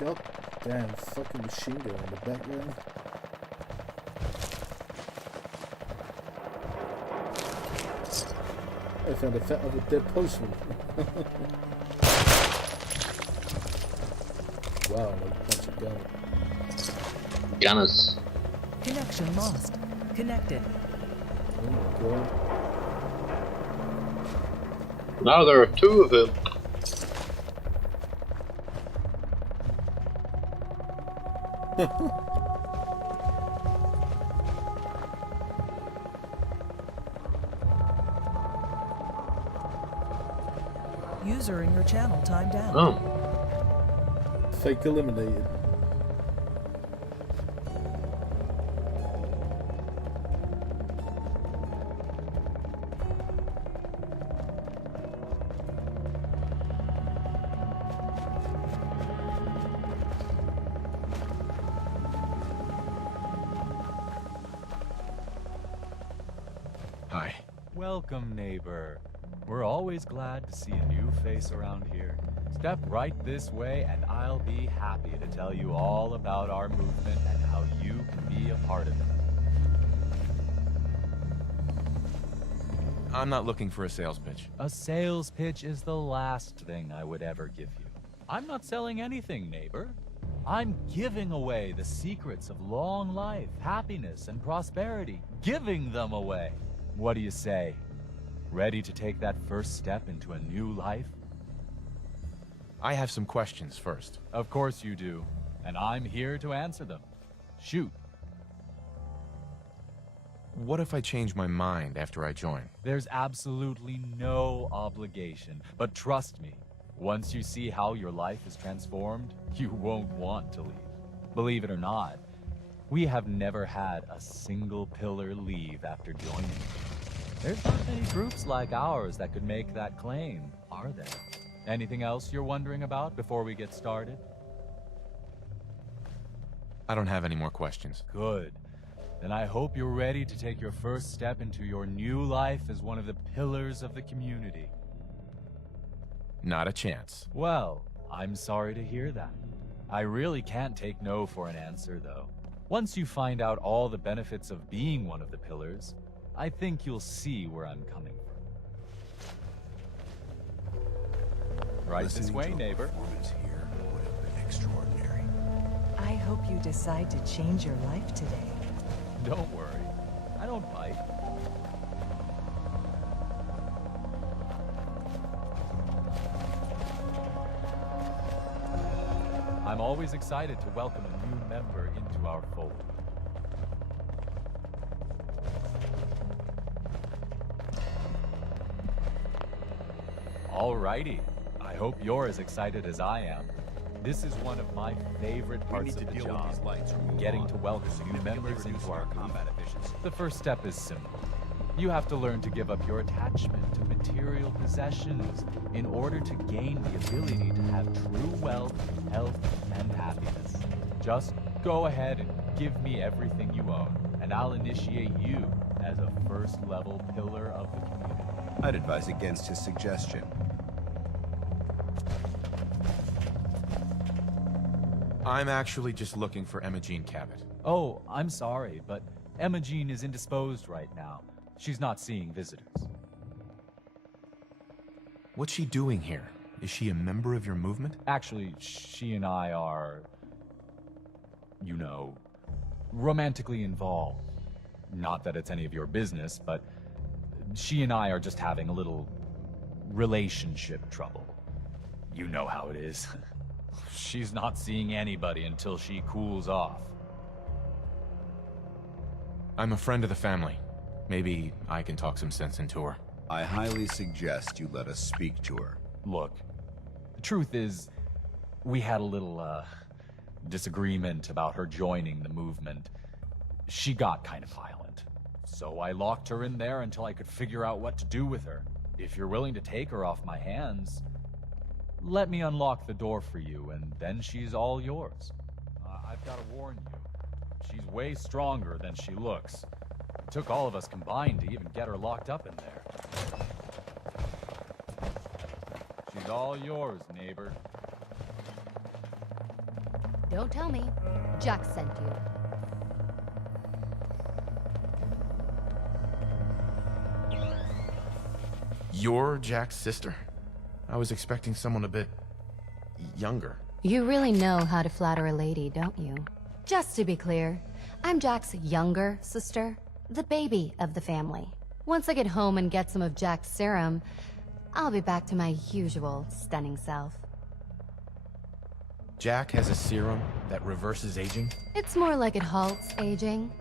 God damn fucking machine gun in the background. I found the fat of a dead postman. Wow, like a bunch of guns. Gunners. Connection lost. Connected. Oh my god. Now there are two of them. User in your channel timed out. Oh. Fake eliminated. Hi. Welcome, neighbor. We're always glad to see a new face around here. Step right this way and I'll be happy to tell you all about our movement and how you can be a part of it. I'm not looking for a sales pitch. A sales pitch is the last thing I would ever give you. I'm not selling anything, neighbor. I'm giving away the secrets of long life, happiness, and prosperity. Giving them away. What do you say? Ready to take that first step into a new life? I have some questions first. Of course you do, and I'm here to answer them. Shoot. What if I change my mind after I join? There's absolutely no obligation, but trust me, once you see how your life is transformed, you won't want to leave. Believe it or not, we have never had a single pillar leave after joining. There's not many groups like ours that could make that claim, are there? Anything else you're wondering about before we get started? I don't have any more questions. Good. Then I hope you're ready to take your first step into your new life as one of the pillars of the community. Not a chance. Well, I'm sorry to hear that. I really can't take no for an answer, though. Once you find out all the benefits of being one of the pillars, I think you'll see where I'm coming from. Right this way, neighbor. Performance here would have been extraordinary. I hope you decide to change your life today. Don't worry. I don't bite. I'm always excited to welcome a new member into our fold. Alrighty. I hope you're as excited as I am. This is one of my favorite parts of the job, getting to welcome new members into our combat efficiency. The first step is simple. You have to learn to give up your attachment to material possessions in order to gain the ability to have true wealth, health, and happiness. Just go ahead and give me everything you own, and I'll initiate you as a first-level pillar of the community. I'd advise against his suggestion. I'm actually just looking for Emma Jean Cabot. Oh, I'm sorry, but Emma Jean is indisposed right now. She's not seeing visitors. What's she doing here? Is she a member of your movement? Actually, she and I are, you know, romantically involved. Not that it's any of your business, but she and I are just having a little relationship trouble. You know how it is. She's not seeing anybody until she cools off. I'm a friend of the family. Maybe I can talk some sense into her. I highly suggest you let us speak to her. Look, the truth is, we had a little, disagreement about her joining the movement. She got kind of violent. So I locked her in there until I could figure out what to do with her. If you're willing to take her off my hands, let me unlock the door for you, and then she's all yours. I've got to warn you, she's way stronger than she looks. It took all of us combined to even get her locked up in there. She's all yours, neighbor. Don't tell me. Jack sent you. You're Jack's sister? I was expecting someone a bit younger. You really know how to flatter a lady, don't you? Just to be clear, I'm Jack's younger sister, the baby of the family. Once I get home and get some of Jack's serum, I'll be back to my usual stunning self. Jack has a serum that reverses aging? It's more like it halts aging.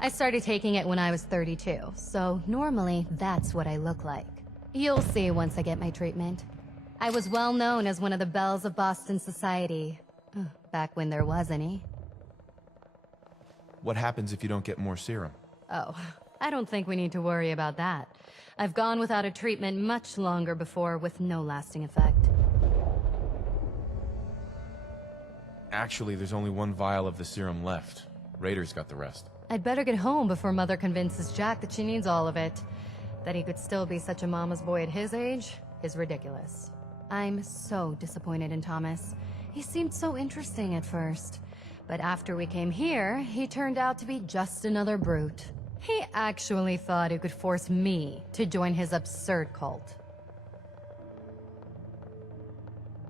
I started taking it when I was 32, so normally that's what I look like. You'll see once I get my treatment. I was well known as one of the belles of Boston society, back when there was any. What happens if you don't get more serum? Oh, I don't think we need to worry about that. I've gone without a treatment much longer before with no lasting effect. Actually, there's only one vial of the serum left. Raiders got the rest. I'd better get home before Mother convinces Jack that she needs all of it. That he could still be such a mama's boy at his age is ridiculous. I'm so disappointed in Thomas. He seemed so interesting at first. But after we came here, he turned out to be just another brute. He actually thought he could force me to join his absurd cult.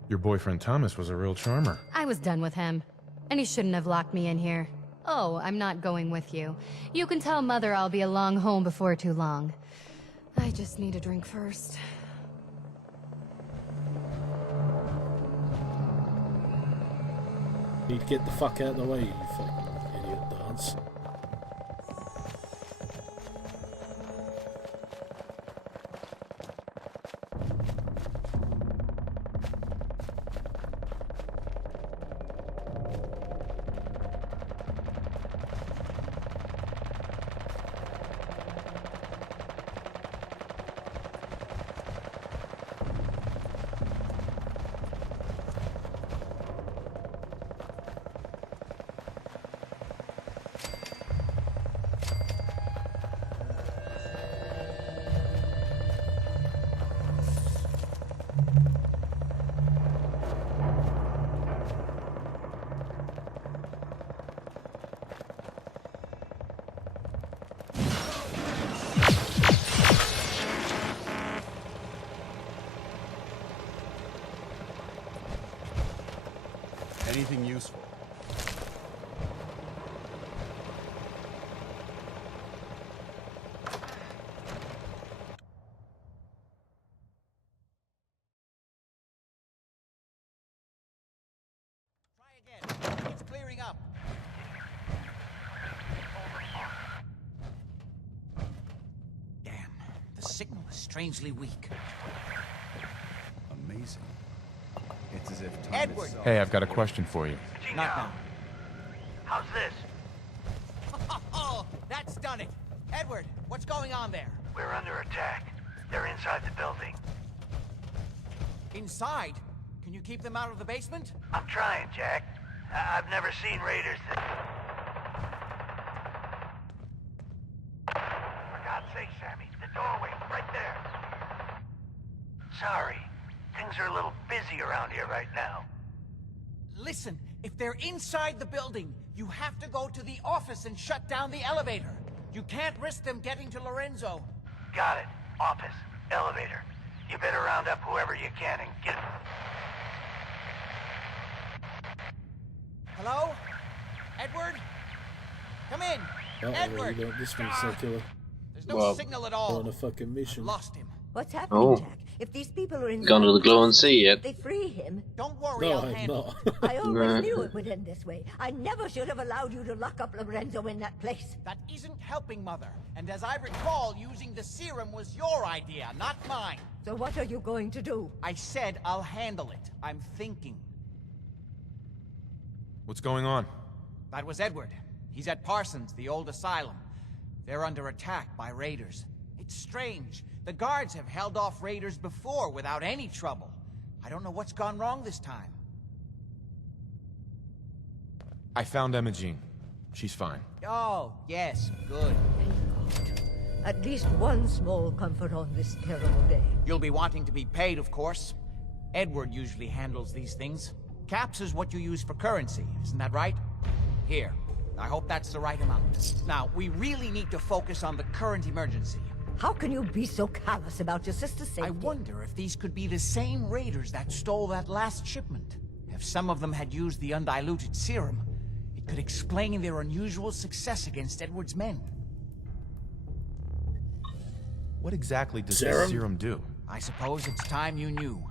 Your boyfriend Thomas was a real charmer. I was done with him, and he shouldn't have locked me in here. Oh, I'm not going with you. You can tell Mother I'll be along home before too long. I just need a drink first. Need to get the fuck out of the way, you fucking idiot dance. Anything useful? Try again. It's clearing up. Damn, the signal is strangely weak. Amazing. It's as if time Edward! itself- Hey, I've got a question for you. Not now. How's this? Oh, that's done it. Edward, what's going on there? We're under attack. They're inside the building. Inside? Can you keep them out of the basement? I'm trying, Jack. I've never seen raiders that... For God's sake, Sammy, the doorway, right there. Sorry. Things are a little busy around here right now. Listen, if they're inside the building, you have to go to the office and shut down the elevator. You can't risk them getting to Lorenzo. Got it. Office. Elevator. You better round up whoever you can and get... Hello? Edward? Come in. Edward! This one's so killer. There's no Well, signal at They're all. on a fucking I've mission. lost him. What's happening, Oh. Jack? If these people are in Gone to the glow and see yet. they free him. Don't worry, No, I'll I'm handle not. it. I always Nah. knew it would end this way. I never should have allowed you to lock up Lorenzo in that place. That isn't helping, Mother. And as I recall, using the serum was your idea, not mine. So what are you going to do? I said I'll handle it. I'm thinking. What's going on? That was Edward. He's at Parsons, the old asylum. They're under attack by raiders. It's strange. The guards have held off raiders before without any trouble. I don't know what's gone wrong this time. I found Emma Jean. She's fine. Oh, yes, good. Thank God. At least one small comfort on this terrible day. You'll be wanting to be paid, of course. Edward usually handles these things. Caps is what you use for currency, isn't that right? Here. I hope that's the right amount. Now, we really need to focus on the current emergency. How can you be so callous about your sister's safety? I wonder if these could be the same raiders that stole that last shipment. If some of them had used the undiluted serum, it could explain their unusual success against Edward's men. What exactly does this serum do? I suppose it's time you knew.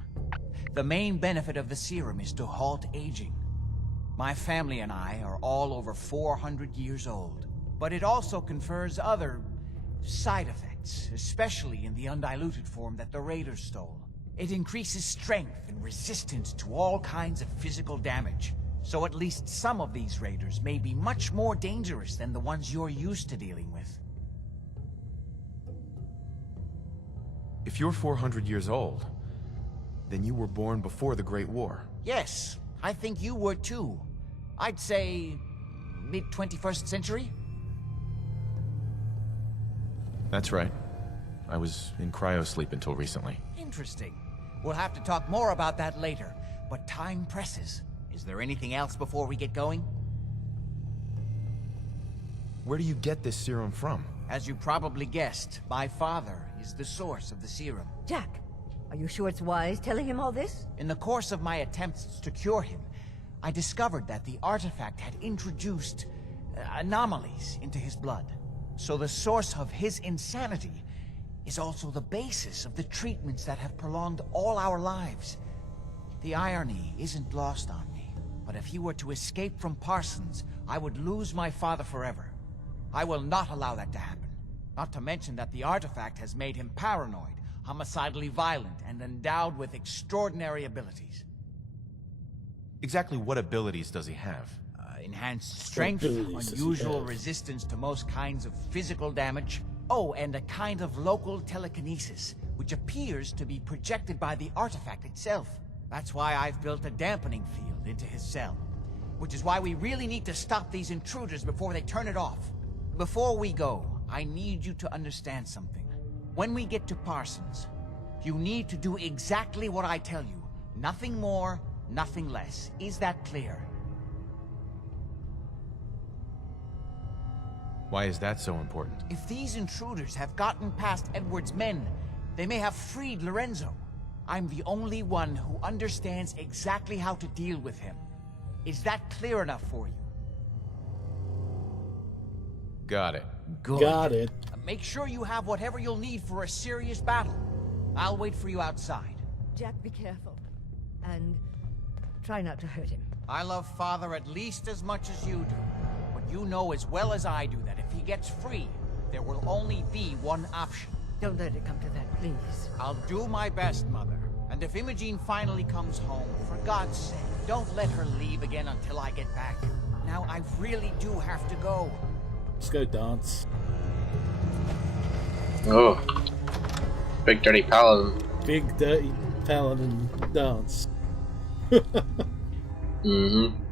The main benefit of the serum is to halt aging. My family and I are all over 400 years old. But it also confers other side effects, especially in the undiluted form that the raiders stole. It increases strength and resistance to all kinds of physical damage. So at least some of these raiders may be much more dangerous than the ones you're used to dealing with. If you're 400 years old, then you were born before the Great War. Yes, I think you were too. I'd say mid-21st century? That's right. I was in cryosleep until recently. Interesting. We'll have to talk more about that later, but time presses. Is there anything else before we get going? Where do you get this serum from? As you probably guessed, my father is the source of the serum. Jack, are you sure it's wise telling him all this? In the course of my attempts to cure him, I discovered that the artifact had introduced anomalies into his blood. So the source of his insanity is also the basis of the treatments that have prolonged all our lives. The irony isn't lost on me, but if he were to escape from Parsons, I would lose my father forever. I will not allow that to happen. Not to mention that the artifact has made him paranoid, homicidally violent, and endowed with extraordinary abilities. Exactly what abilities does he have? Enhanced strength, unusual resistance to most kinds of physical damage. Oh, and a kind of local telekinesis, which appears to be projected by the artifact itself. That's why I've built a dampening field into his cell. Which is why we really need to stop these intruders before they turn it off. Before we go, I need you to understand something. When we get to Parsons, you need to do exactly what I tell you. Nothing more, nothing less. Is that clear? Why is that so important? If these intruders have gotten past Edward's men, they may have freed Lorenzo. I'm the only one who understands exactly how to deal with him. Is that clear enough for you? Got it. Good. Got it. Make sure you have whatever you'll need for a serious battle. I'll wait for you outside. Jack, be careful. And try not to hurt him. I love Father at least as much as you do. But you know as well as I do that if he gets free, there will only be one option. Don't let it come to that, please. I'll do my best, Mother. And if Imogene finally comes home, for God's sake, don't let her leave again until I get back. Now, I really do have to go. Let's go dance. Oh. Big dirty paladin. Big dirty paladin dance. Mm-hmm.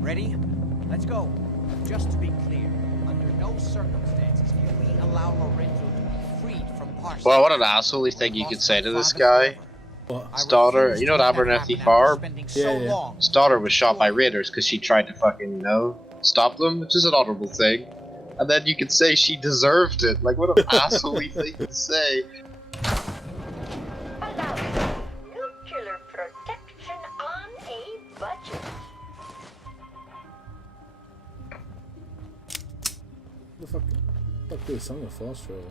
Ready? Let's go. Just to be clear, under no circumstances can we allow Lorenzo to be freed from Parsons. Well, what an asshole you think you could say to this guy. What? His daughter, you know the Abernathy farm? Yeah. His daughter was shot by raiders because she tried to fucking, you know, stop them, which is an honorable thing. And then you could say she deserved it. Like, what an assholey thing to say. Nuclear protection on a budget. The fuck do something fast travel?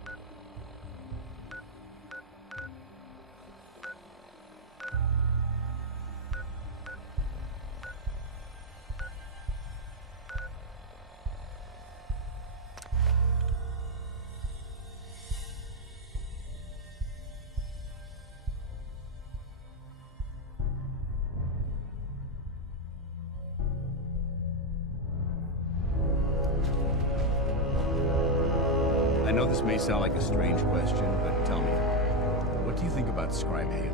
I know this may sound like a strange question, but tell me, what do you think about Scribe Halen?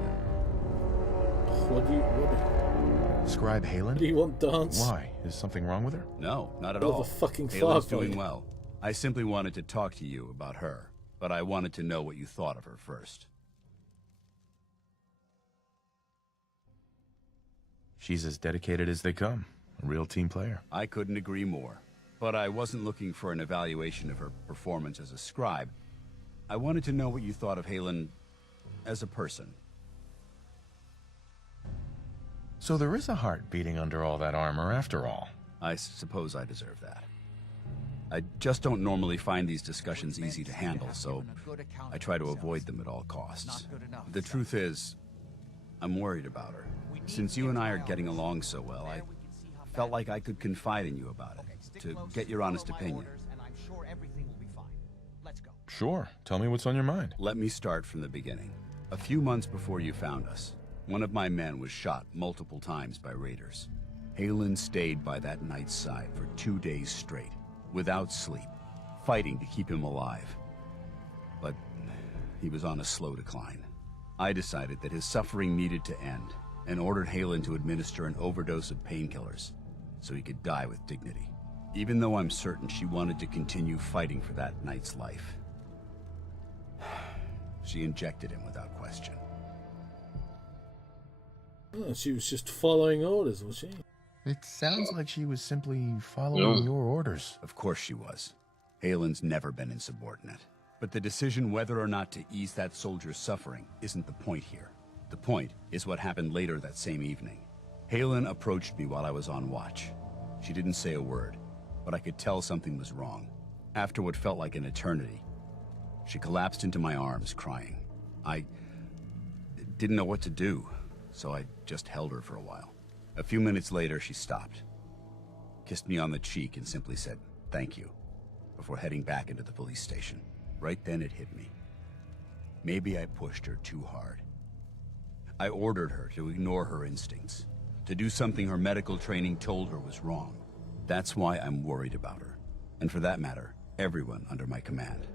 What Scribe Halen? do you want, Dance? Why? Is something wrong with her? No, not at What all. the fucking Halen's fuck, doing mate? well. I simply wanted to talk to you about her, but I wanted to know what you thought of her first. She's as dedicated as they come. A real team player. I couldn't agree more. But I wasn't looking for an evaluation of her performance as a scribe. I wanted to know what you thought of Halen as a person. So there is a heart beating under all that armor after all. I suppose I deserve that. I just don't normally find these discussions easy to handle, so I try to avoid them at all costs. The truth is, I'm worried about her. Since you and I are getting along so well, I felt like I could confide in you about it, to get your honest opinion. Sure. Tell me what's on your mind. Let me start from the beginning. A few months before you found us, one of my men was shot multiple times by raiders. Halen stayed by that knight's side for 2 days straight, without sleep, fighting to keep him alive. But he was on a slow decline. I decided that his suffering needed to end, and ordered Halen to administer an overdose of painkillers, so he could die with dignity. Even though I'm certain she wanted to continue fighting for that knight's life. She injected him without question. Oh, she was just following orders, was she? It sounds like she was simply following your orders. Of course she was. Halen's never been insubordinate. But the decision whether or not to ease that soldier's suffering isn't the point here. The point is what happened later that same evening. Halen approached me while I was on watch. She didn't say a word, but I could tell something was wrong. After what felt like an eternity, she collapsed into my arms, crying. I didn't know what to do, so I just held her for a while. A few minutes later, she stopped, kissed me on the cheek, and simply said, "Thank you," before heading back into the police station. Right then it hit me. Maybe I pushed her too hard. I ordered her to ignore her instincts, to do something her medical training told her was wrong. That's why I'm worried about her, and for that matter, everyone under my command.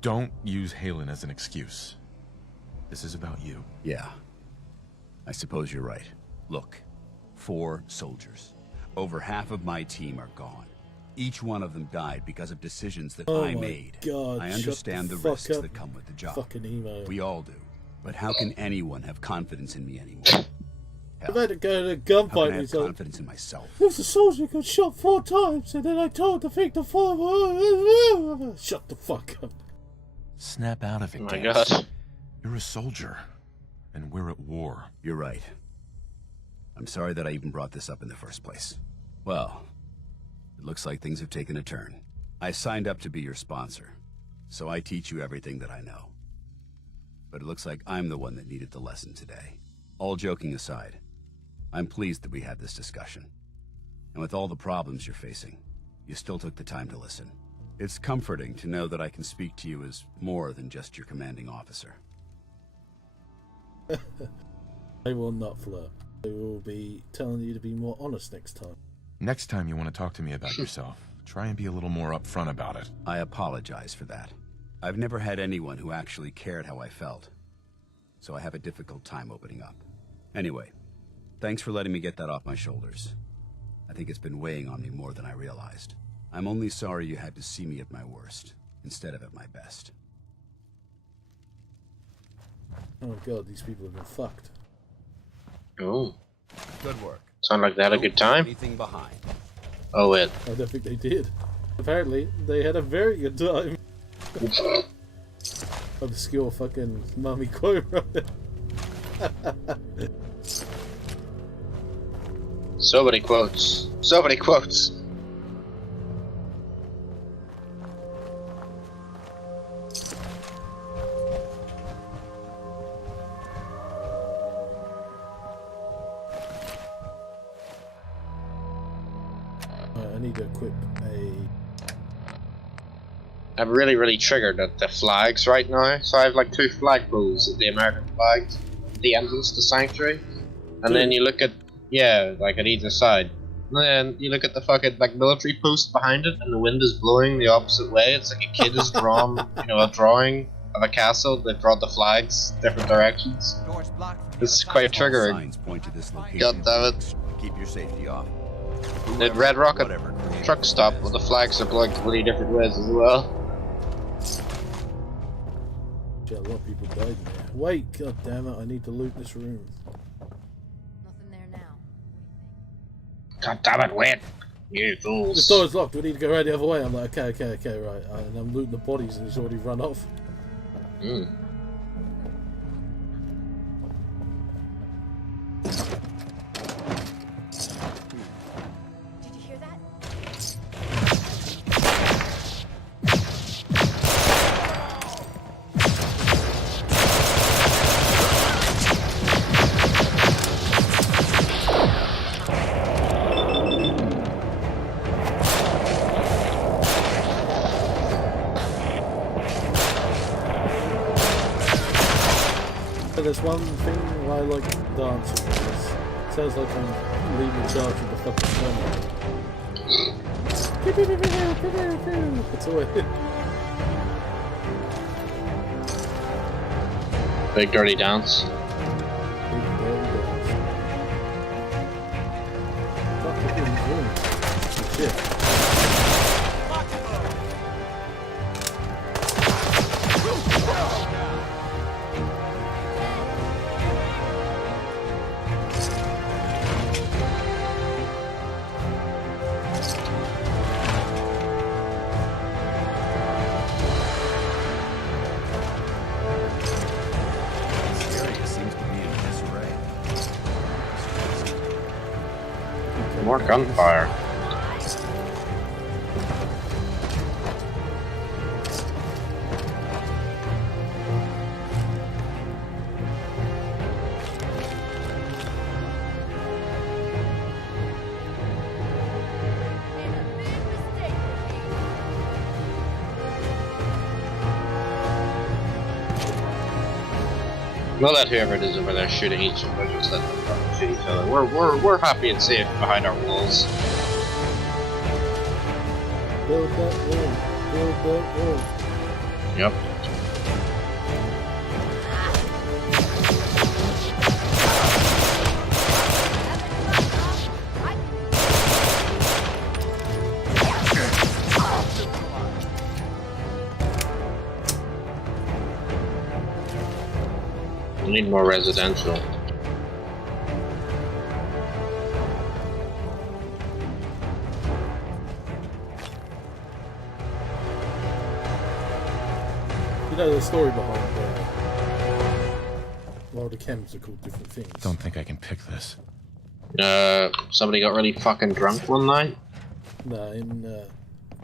Don't use Halen as an excuse. This is about you. Yeah, I suppose you're right. Look, 4 soldiers. Over half of my team are gone. Each one of them died because of decisions that I made. God, I understand the fuck risks up. that come with the job. Fucking emo. We all do. But how can anyone have confidence in me anymore? I've had to go to a How can I gunfight and have he's like, confidence in myself? there's a soldier who got shot 4 times and then I told the thing to follow. Shut the fuck up. Snap out of it, Oh my Dance. god. You're a soldier, and we're at war. You're right. I'm sorry that I even brought this up in the first place. Well, it looks like things have taken a turn. I signed up to be your sponsor, so I teach you everything that I know. But it looks like I'm the one that needed the lesson today. All joking aside, I'm pleased that we had this discussion. And with all the problems you're facing, you still took the time to listen. It's comforting to know that I can speak to you as more than just your commanding officer. I will not flirt. I will be telling you to be more honest next time. Next time you want to talk to me about yourself, try and be a little more upfront about it. I apologize for that. I've never had anyone who actually cared how I felt, so I have a difficult time opening up. Anyway, thanks for letting me get that off my shoulders. I think it's been weighing on me more than I realized. I'm only sorry you had to see me at my worst. instead of at my best. Oh god, these people have been fucked. Oh. Good work. Sound like they had a good time? Anything behind? Oh, wait. I don't think they did. Apparently, they had a very good time. Obscure fucking mummy quote, right? So many quotes. So many quotes. I need to equip a... I'm really triggered at the flags right now. So I have like 2 flagpoles at the American flags, the entrance to Sanctuary, and then you look at, yeah, like at either side. And then you look at the fucking like military post behind it, and the wind is blowing the opposite way. It's like a kid has drawn, you know, a drawing of a castle. They've drawn the flags different directions. This is quite triggering. Signs point to this location. God damn it! Keep your safety off. At Red Rocket truck stop, where the flags are blowing completely different ways as well. Shit, a lot of people died in there. Wait, god damn it, I need to loot this room. Nothing there now. God damn it, wait! You The fools. door's locked, we need to go right the other way. I'm like, okay, right. And I'm looting the bodies and he's already run off. Mm. Did you hear that? But there's one thing I like dancing with. It sounds like I'm leading the charge with the fucking drum. That's all it. Big dirty dance. Shit. This area seems to be in disarray. More gunfire. We'll let whoever it is over there shooting each other, just let them fucking shoot each other. We're happy and safe behind our walls. Build that wall. Build that wall. Yep. We need more residential. You know the story behind well, the chems are called different things. Don't think I can pick this. Somebody got really fucking drunk one night. No,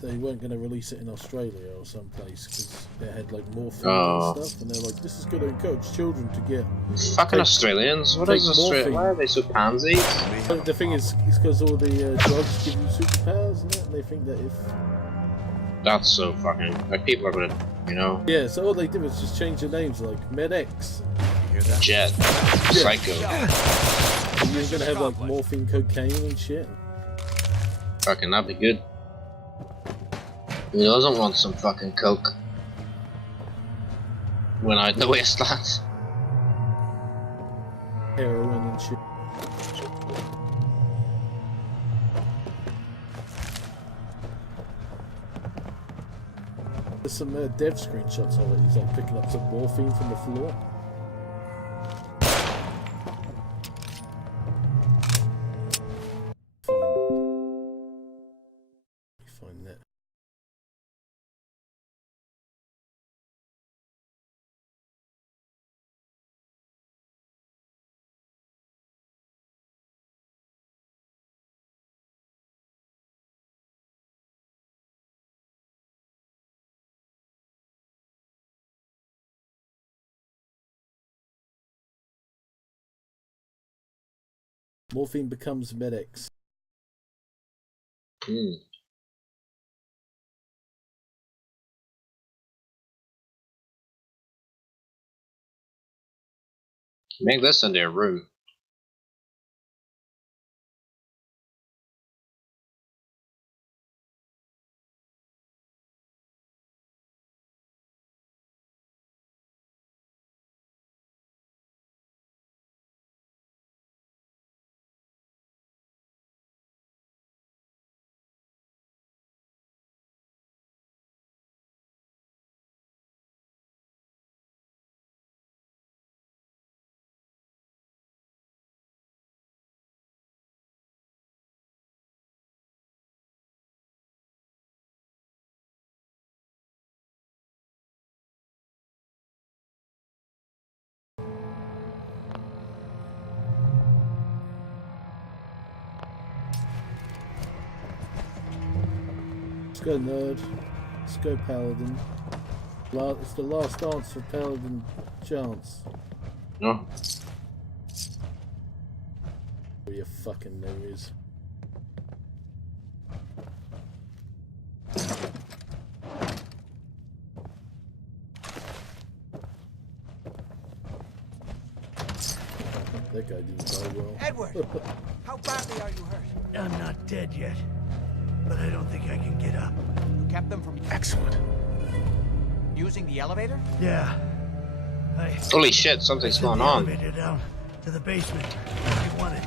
they weren't going to release it in Australia or someplace because they had like morphine Oh. and stuff, and they're like, this is going to encourage children to get. Fucking Take- Australians. What take is Australia? morphine. Why are they so pansies? But the thing is, it's because all the drugs give you superpowers and that, and they think that if. That's so fucking. Like, people are gonna, you know. Yeah, so all they did was just change the names like MedX. Jet. Psycho. And you're going to have like morphine, cocaine, and shit. Fucking, that'd be good. Who doesn't want some fucking coke? When out in the wasteland. Heroin and shit. There's some dev screenshots of it. He's like picking up some morphine from the floor. Find that. Morphine becomes medics. Make this in their room. Let's go, nerd. Let's go, paladin. It's the last dance for paladin chance. No. Oh, your fucking nose. That guy didn't die well. Edward, how badly are you hurt? I'm not dead yet, but I don't think I can get up. You kept them from Excellent. using the elevator? Yeah. Holy shit, something's going the on. elevator down to the basement if you wanted,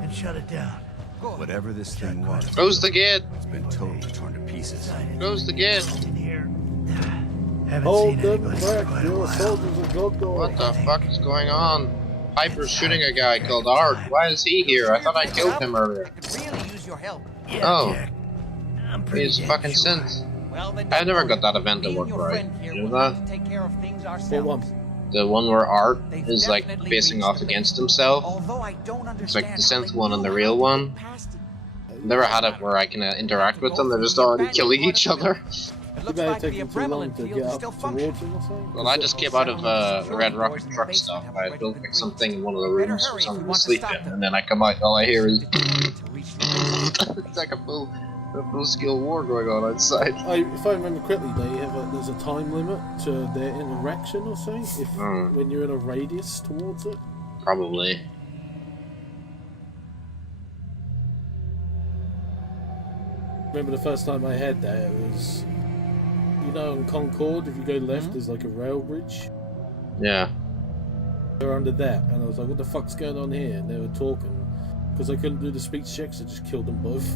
and shut it down. Whatever this thing was, Close the gate. it's been totally torn to pieces. Close the gate. In here. Haven't Hold seen them anybody for back, quite a you're while. soldiers of Gondor. What the fuck is going on? Piper's shooting a guy called Art. Why is he here? I thought I killed him earlier. I could really use your help. Yeah, Oh. Jack. I'm pretty He's damn fucking sure. synth. Well, then I don't never worry. got that event to Me and work your right. friend here You will know have that? to take care of things What ourselves. one? The one where Art They've is like definitely facing reached off the against base. himself. Although I don't It's like understand the how synth they one and the knew real how to one. get past it. Never had it where I can interact with them. They're just already killing each other. It It looks may like take the you too long Abremlin to field get is up still towards functioning. him or something. Well, I just came out of the Red Rocket truck stop. I built like something in one of the rooms for someone to sleep in, and then I come out. All I hear is it's like a full skill war going on outside. If I remember correctly, there's a time limit to their interaction or something. If when you're in a radius towards it. Probably. Remember the first time I had that, it was, you know, in Concord, if you go left, there's like a rail bridge. Yeah. They're under that, and I was like, what the fuck's going on here? And they were talking, because I couldn't do the speech checks, I just killed them both.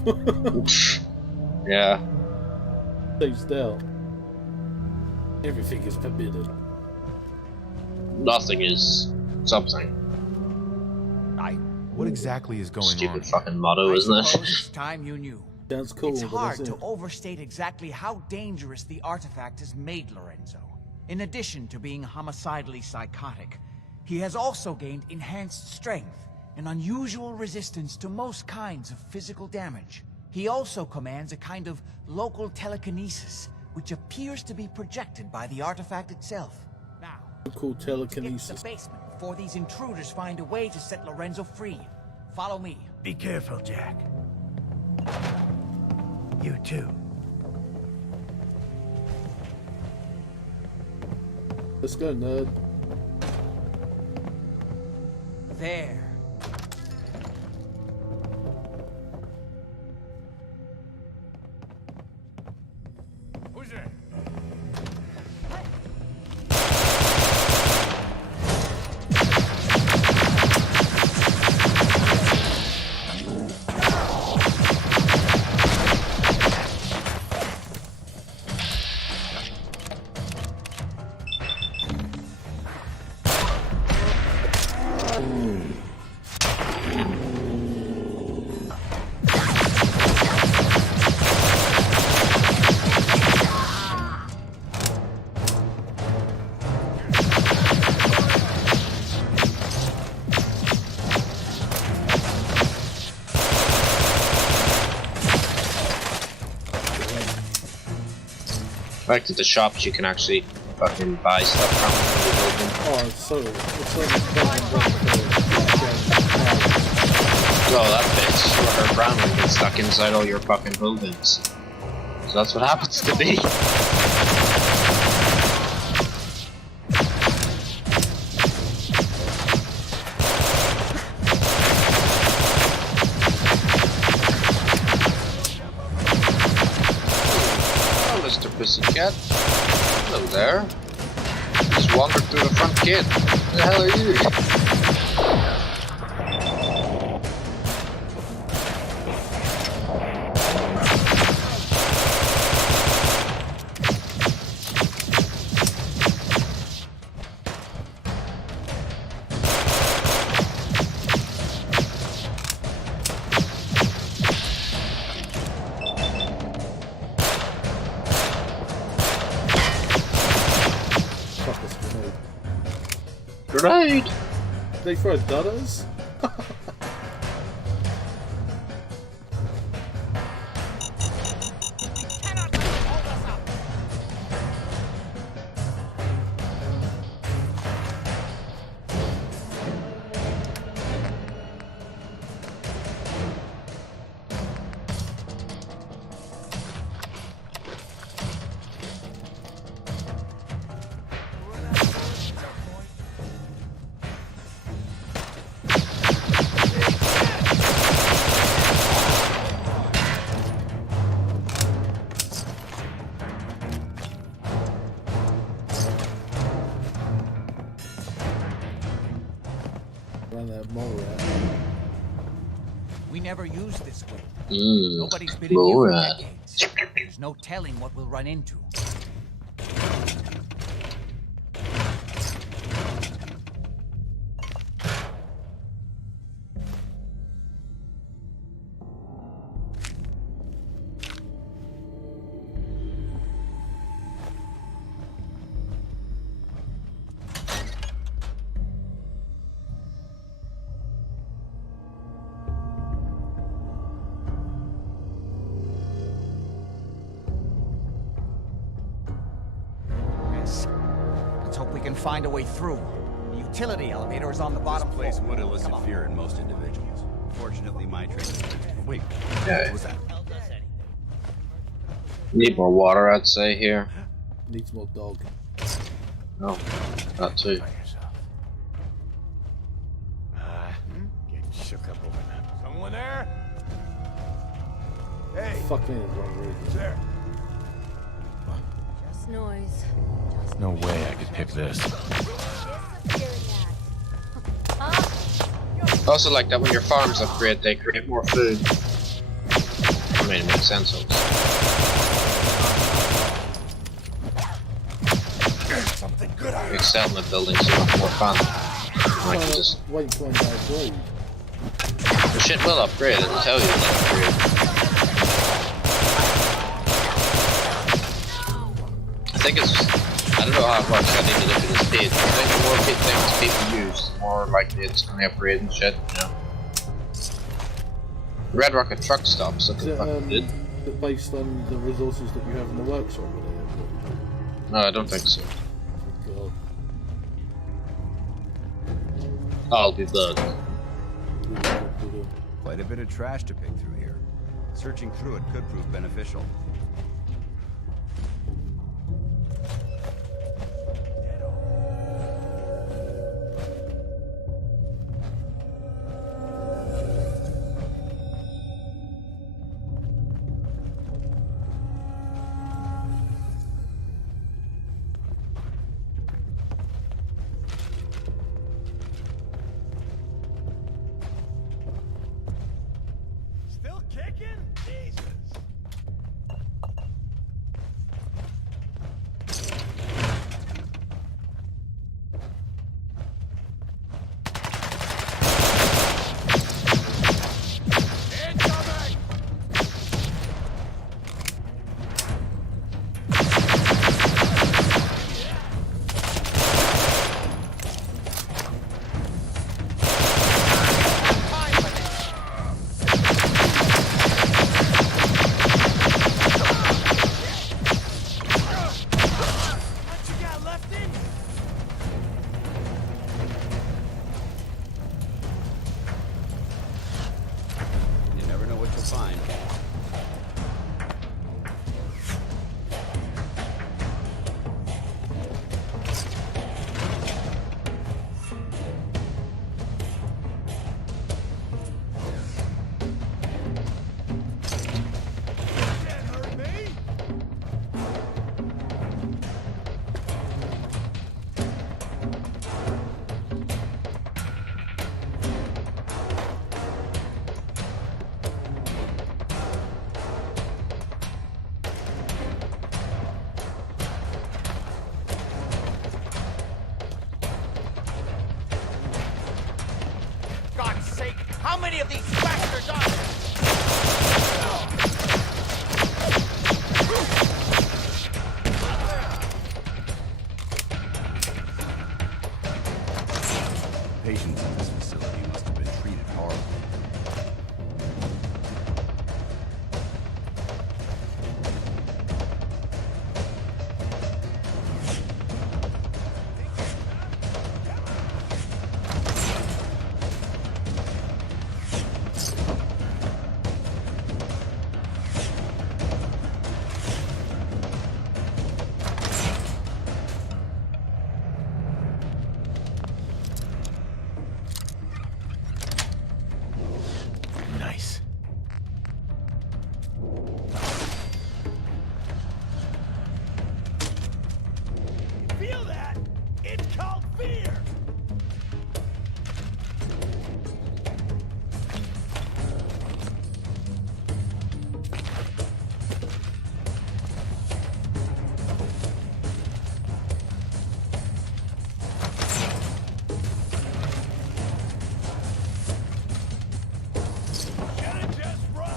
Yeah. Spaced out. Everything is forbidden. Nothing is something. What exactly is going on? Stupid fucking motto, I isn't suppose it? it's time you knew. Sounds cool, It's but hard that's to it. overstate exactly how dangerous the artifact has made Lorenzo. In addition to being homicidally psychotic, he has also gained enhanced strength and unusual resistance to most kinds of physical damage. He also commands a kind of local telekinesis, which appears to be projected by the artifact itself. Now, Cool let's get to the telekinesis. basement before these intruders find a way to set Lorenzo free. Follow me. Be careful, Jack. You too. Let's go, nerd. There. Who's there? Back to the shops, you can actually fucking buy stuff from them. Oh, it's so much fun. Well, that bitch, her brown one gets stuck inside all your fucking buildings. So that's what happens to me. Oh, Mr. Pussycat. Hello there. Just wandered through the front gate. Who the hell are you? Grenade! They throw dudders? We never used this way. Mmm, Nobody's been in here for decades. There's no telling what we'll run into. Let's hope we can find a way through. The utility elevator is on the bottom This place floor. would elicit Come on. fear in most individuals. Fortunately, my training... Wait, Yeah. what was that? Need more water, I'd say, here. Needs more dog. Oh, that too. Getting shook up over that. Someone there? Hey, Fuck me, is wrong reason. there. Just noise. No way I could pick this. I also like that when your farms upgrade, they create more food. I mean, it makes sense, obviously. Something good out Makes settlement building so much more fun. Like, you just... Wait for one guy to upgrade. The shit will upgrade, it'll tell you to upgrade. I think it's... I don't know how it works, I need to look at the speed. I think the more things people use, the more likely it's gonna upgrade and shit, you know. Red Rocket truck stops looking fucking good. Is it based on the resources that you have in the workshop? No, I don't think so. God. I'll be blood. Quite a bit of trash to pick through here. Searching through it could prove beneficial. Still kicking? Jesus. Incoming! How many of these bastards are there? Patients in this facility must have been treated horribly. Nice. Feel that? It's called fear! Should've just run!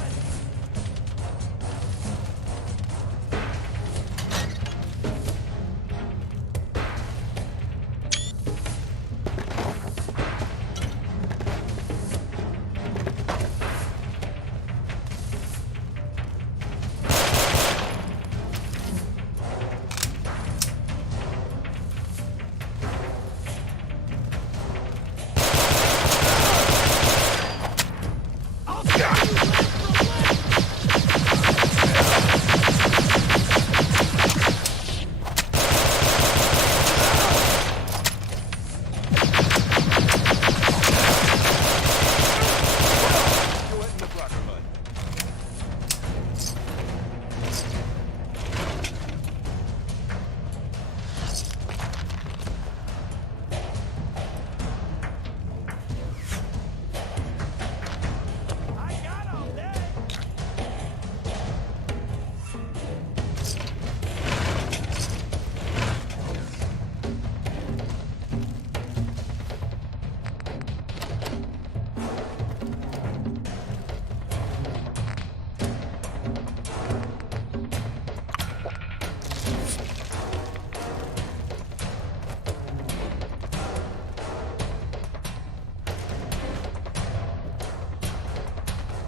I got all day!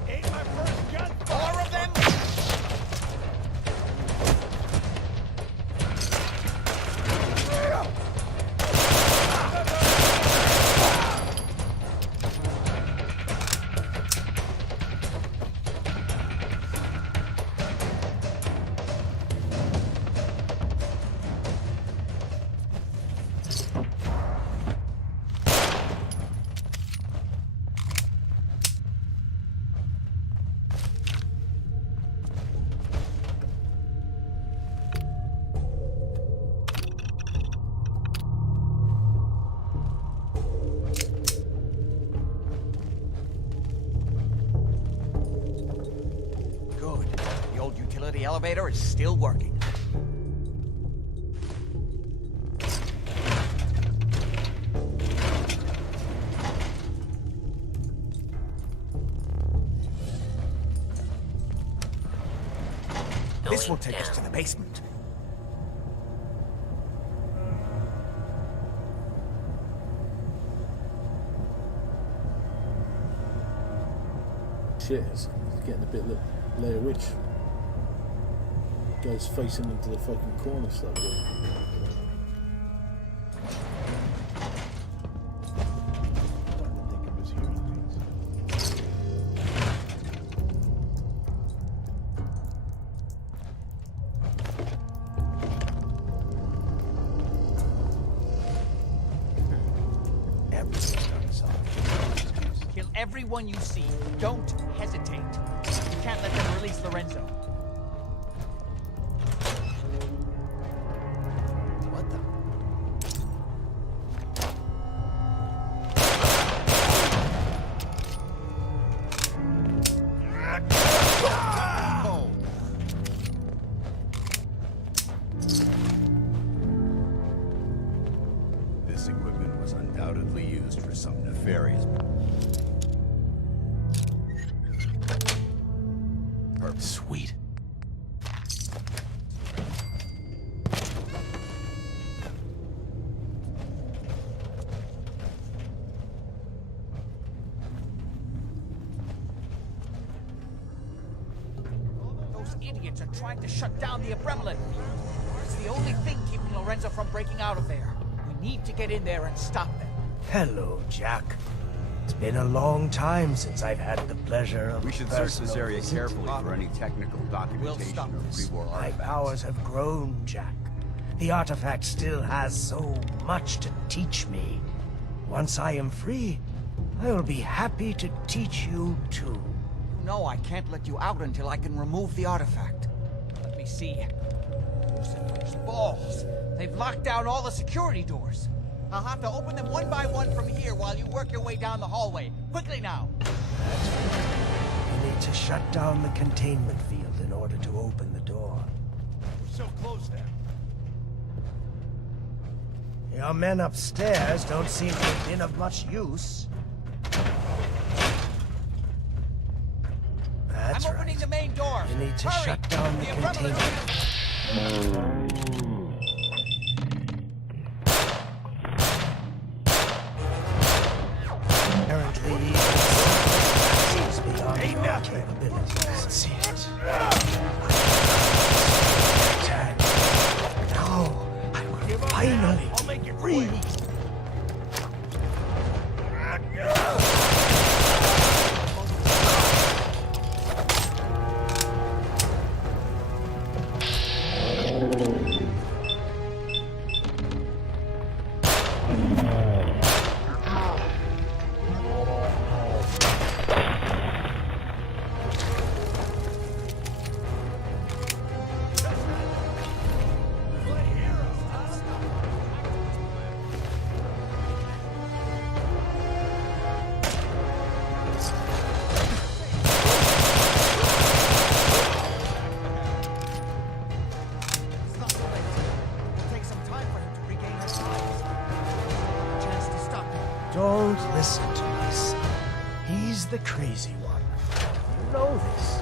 Ain't my first gun! Four of them? Good. The old utility elevator is still working. This will take us to the basement. Shit, it's getting a bit Blair Witch. Goes facing into the fucking corner slowly. Kill everyone you see. Don't hesitate. You can't let them release Lorenzo. What the? Oh. This equipment was undoubtedly used for some nefarious... purpose. Sweet. Those idiots are trying to shut down the Abremlin. It's the only thing keeping Lorenzo from breaking out of there. We need to get in there and stop them. Hello, Jack. It's been a long time since I've had the pleasure of We should search this area carefully for any technical documentation of pre-war My artifacts. powers have grown, Jack. The artifact still has so much to teach me. Once I am free, I will be happy to teach you too. No, I can't let you out until I can remove the artifact. Let me see. Lucifer's balls. They've locked down all the security doors. I'll have to open them one by one from here while you work your way down the hallway. Quickly now. You need to shut down the containment field in order to open the door. We're so close now. Your men upstairs don't seem to have been of much use. That's I'm opening the main door. You need to Hurry! shut down the containment. Apparently, seems beyond your capabilities. Let's see it. Attack. Now, I will finally free. Don't listen to my son. He's the crazy one. You know this.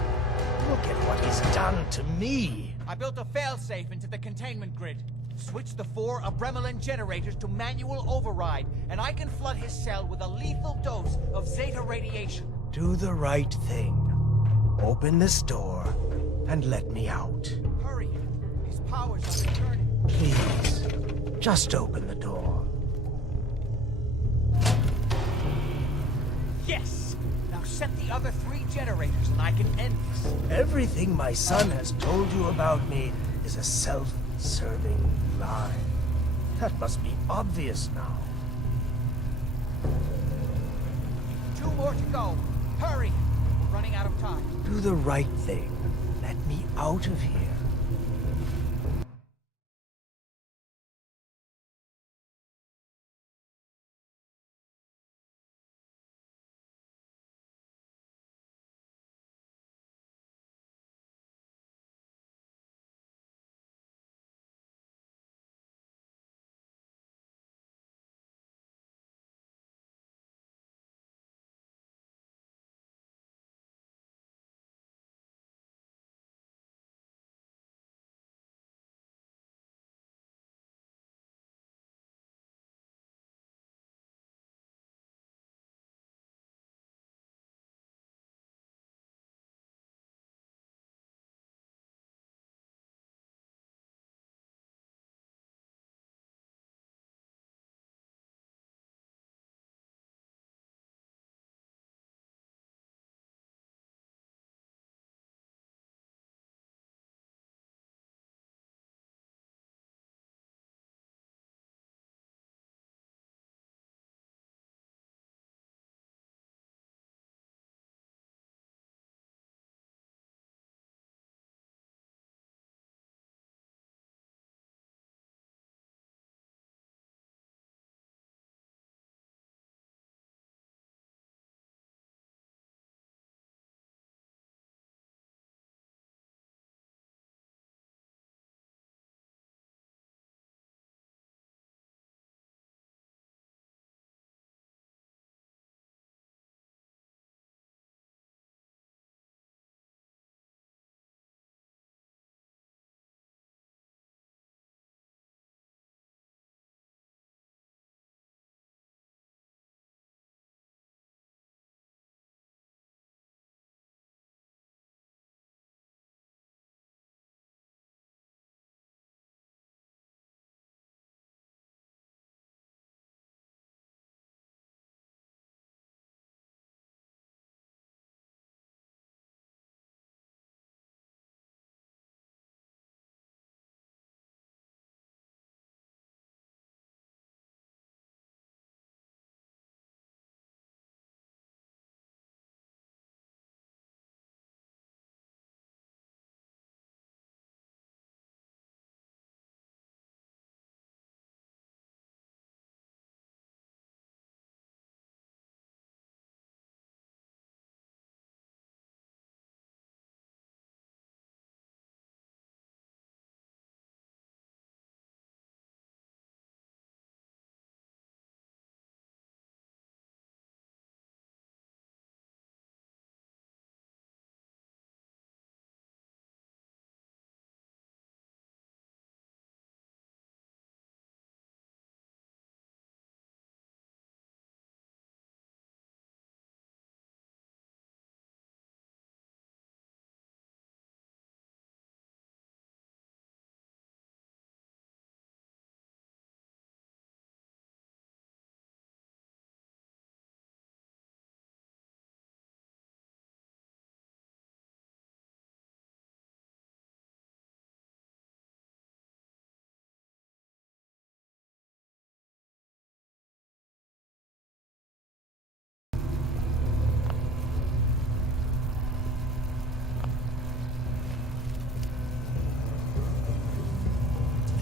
Look at what he's done to me. I built a failsafe into the containment grid. Switch the 4 Abremlin generators to manual override, and I can flood his cell with a lethal dose of Zeta radiation. Do the right thing. Open this door and let me out. Hurry! His powers are returning. Please, just open the door. Yes! Now set the other 3 generators and I can end this. Everything my son has told you about me is a self-serving lie. That must be obvious now. 2 more to go. Hurry! We're running out of time. Do the right thing. Let me out of here.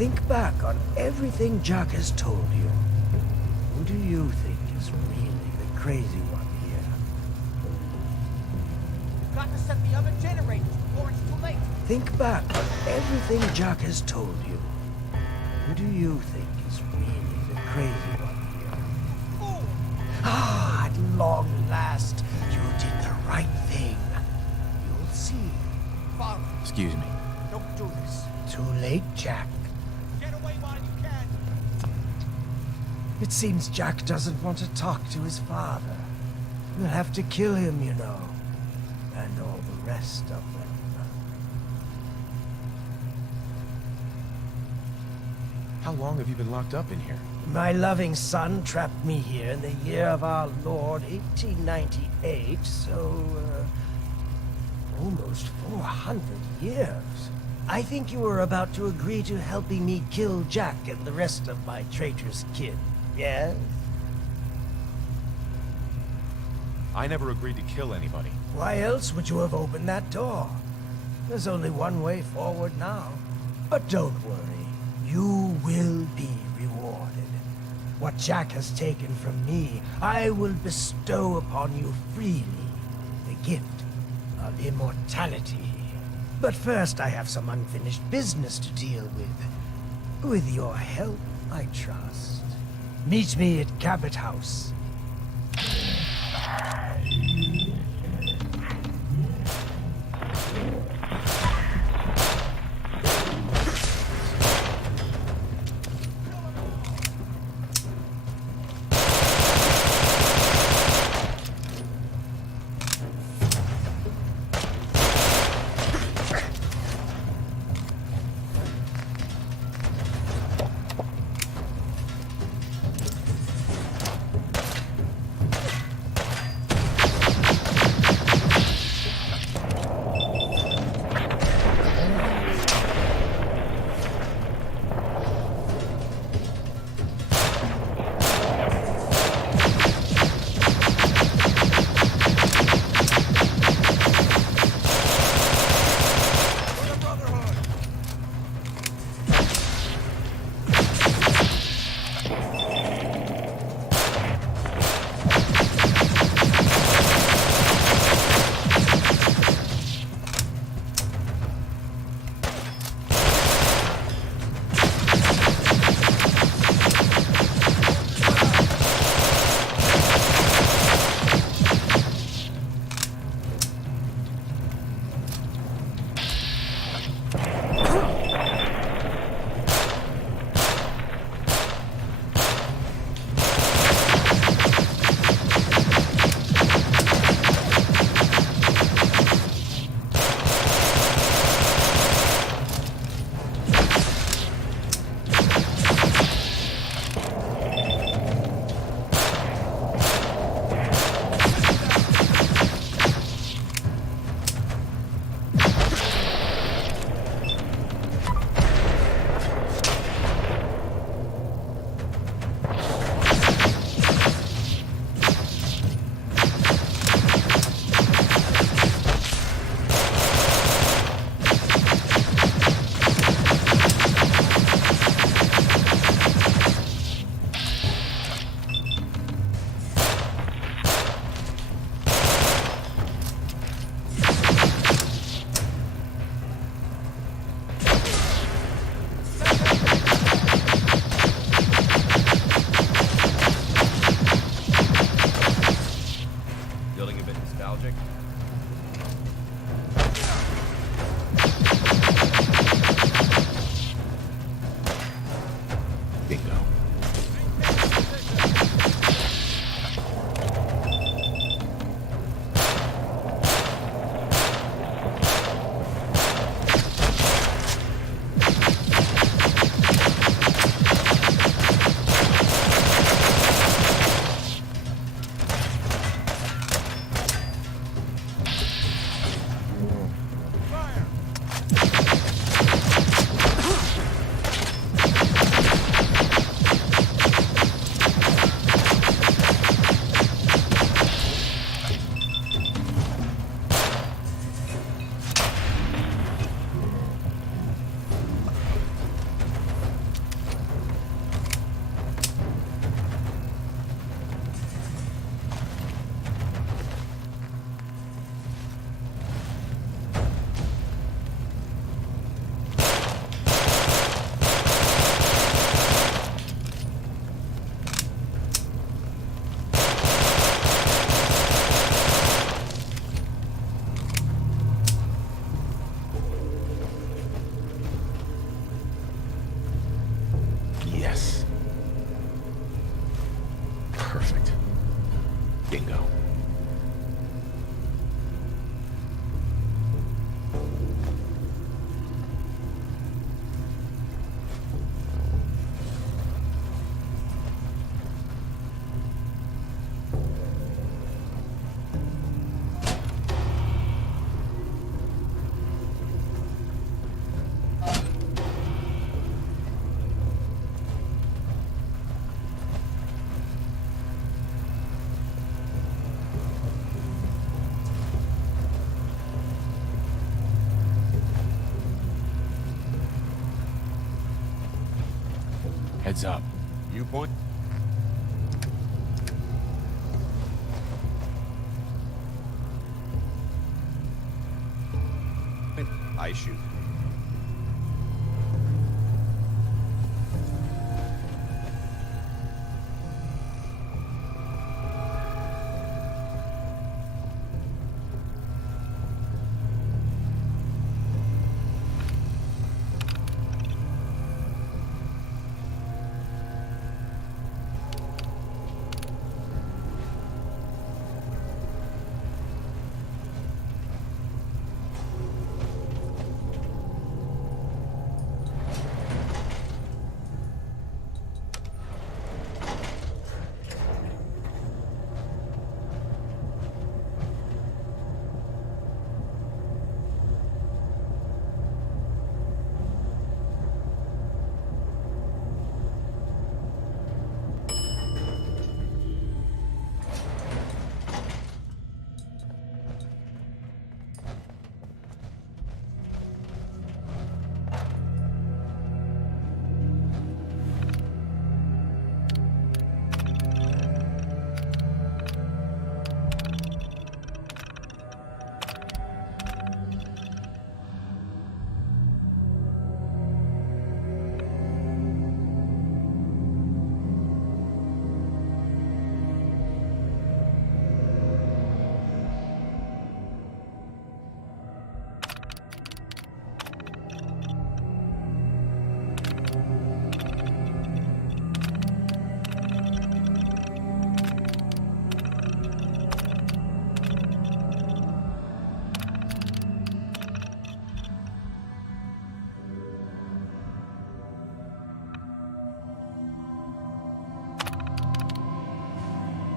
Think back on everything Jack has told you. Who do you think is really the crazy one here? You've got to set the other generators before it's too late. Think back on everything Jack has told you. Who do you think is really the crazy one here? Fool! Ah, at long last, you did the right thing. You'll see. Father, Excuse me. don't do this. Too late, Jack. Get away while you can. It seems Jack doesn't want to talk to his father. We'll have to kill him, you know. And all the rest of them. How long have you been locked up in here? My loving son trapped me here in the year of our Lord, 1898, so, almost 400 years. I think you were about to agree to helping me kill Jack and the rest of my traitorous kin, yes? I never agreed to kill anybody. Why else would you have opened that door? There's only one way forward now. But don't worry, you will be rewarded. What Jack has taken from me, I will bestow upon you freely. The gift of immortality. But first I have some unfinished business to deal with. With your help, I trust. Meet me at Cabot House. Bingo. Heads up. Viewpoint. I shoot.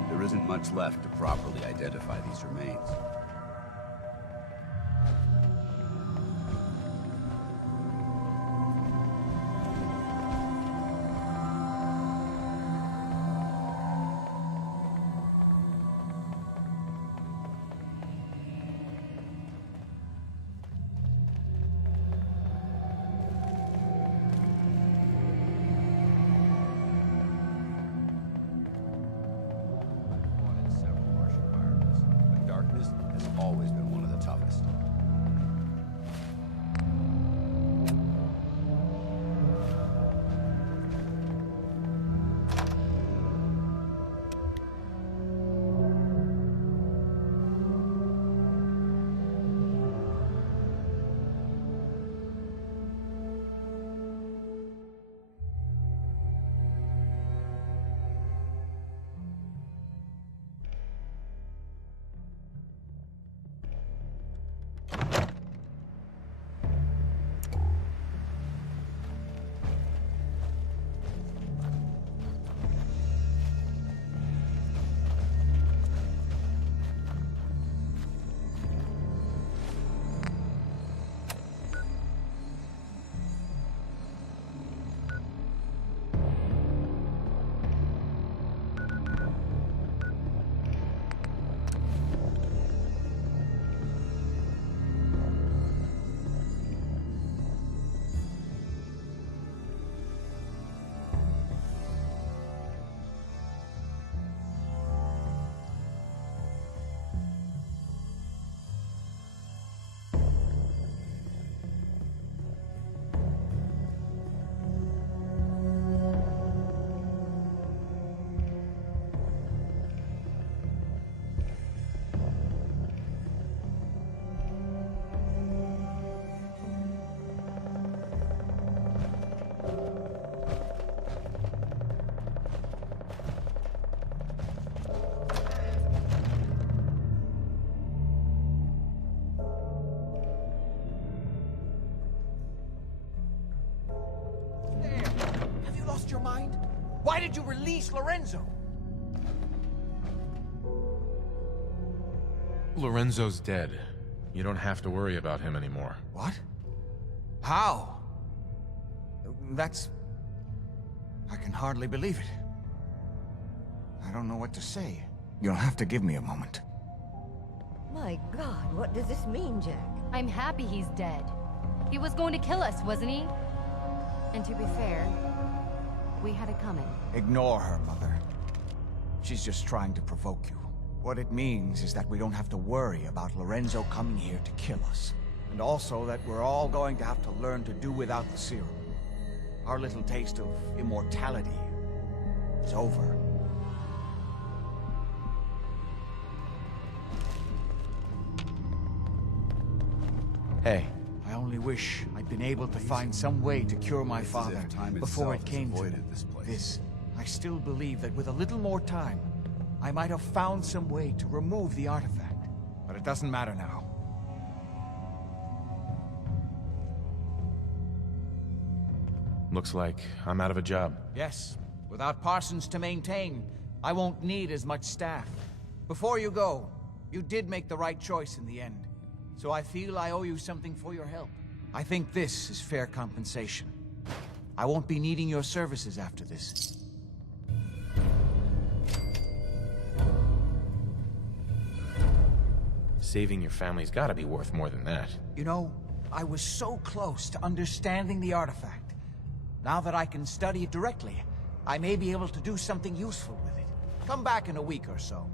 There isn't much left to properly identify these remains. Has always been one of the toughest. Release Lorenzo! Lorenzo's dead. You don't have to worry about him anymore. What? How? That's... I can hardly believe it. I don't know what to say. You'll have to give me a moment. My God, what does this mean, Jack? I'm happy he's dead. He was going to kill us, wasn't he? And to be fair, we had it coming. Ignore her, Mother. She's just trying to provoke you. What it means is that we don't have to worry about Lorenzo coming here to kill us. And also that we're all going to have to learn to do without the serum. Our little taste of immortality is over. Hey. I only wish I'd been able to find some way to cure my father before it came to this. I still believe that with a little more time, I might have found some way to remove the artifact. But it doesn't matter now. Looks like I'm out of a job. Yes. Without Parsons to maintain, I won't need as much staff. Before you go, you did make the right choice in the end. So I feel I owe you something for your help. I think this is fair compensation. I won't be needing your services after this. Saving your family's gotta be worth more than that. You know, I was so close to understanding the artifact. Now that I can study it directly, I may be able to do something useful with it. Come back in a week or so.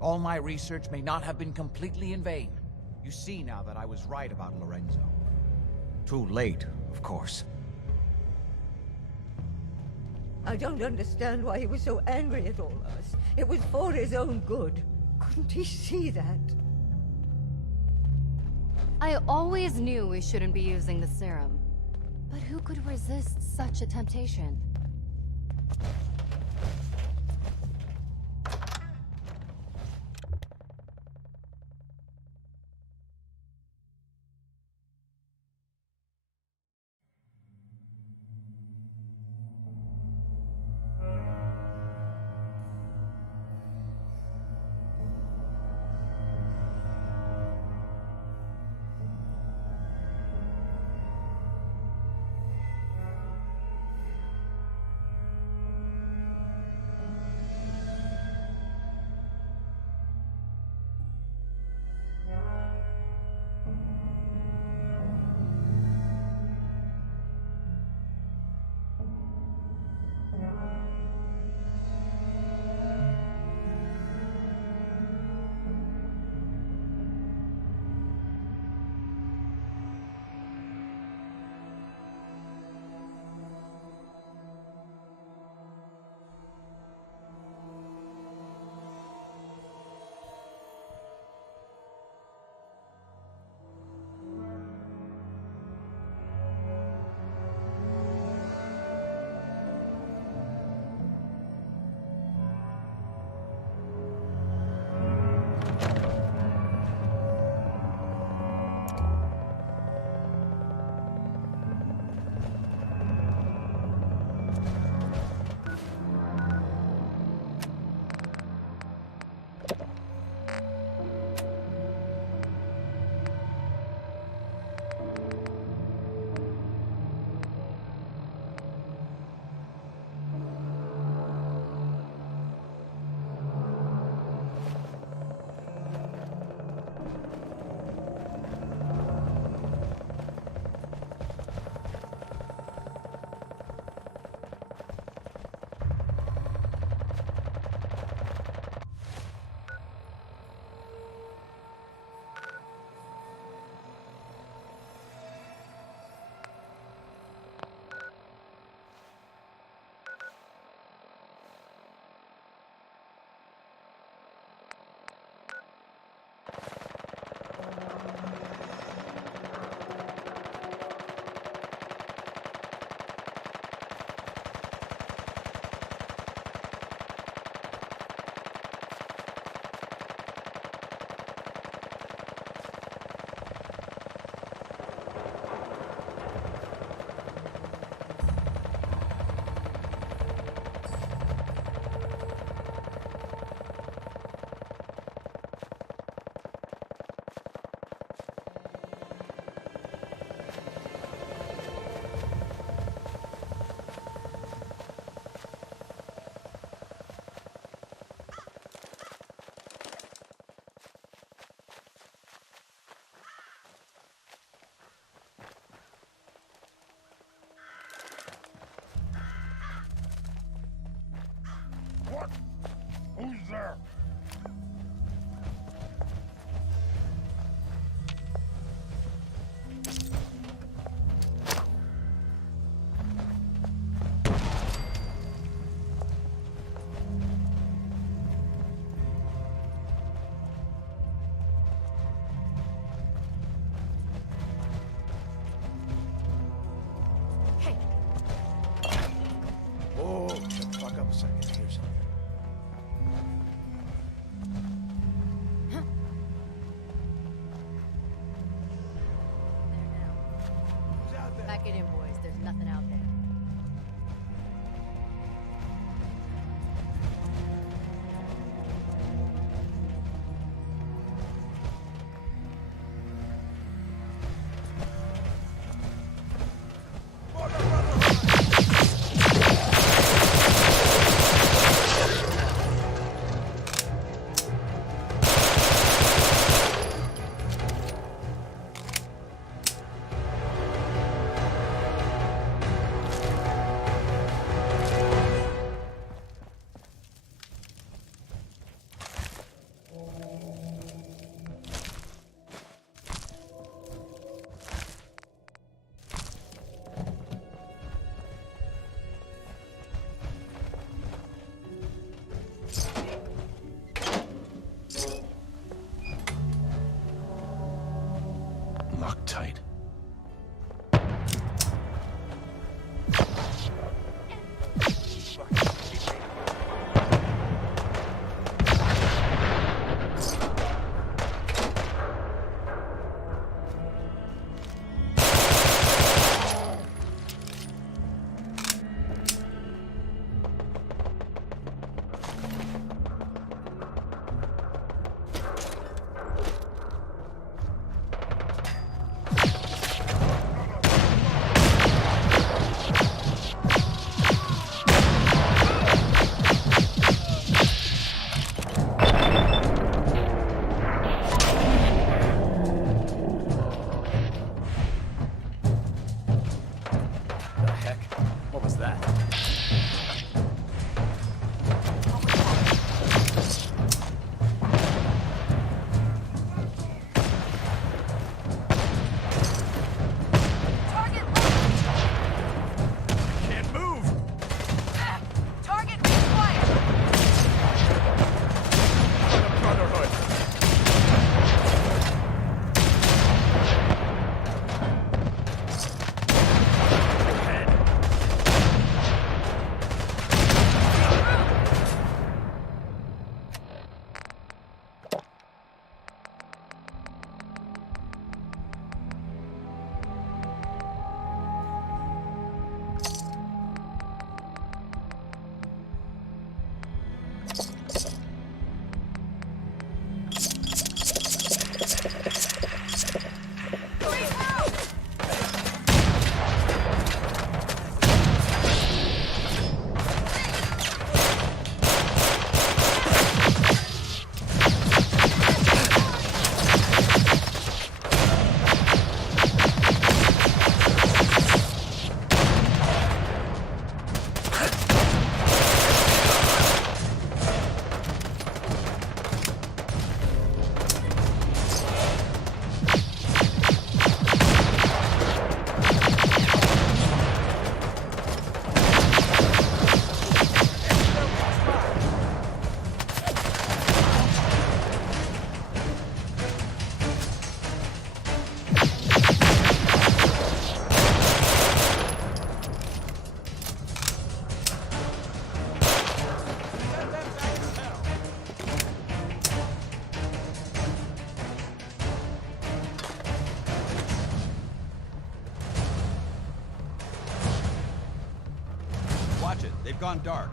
All my research may not have been completely in vain. You see now that I was right about Lorenzo. Too late, of course. I don't understand why he was so angry at all of us. It was for his own good. Couldn't he see that? I always knew we shouldn't be using the serum. But who could resist such a temptation? They've gone dark.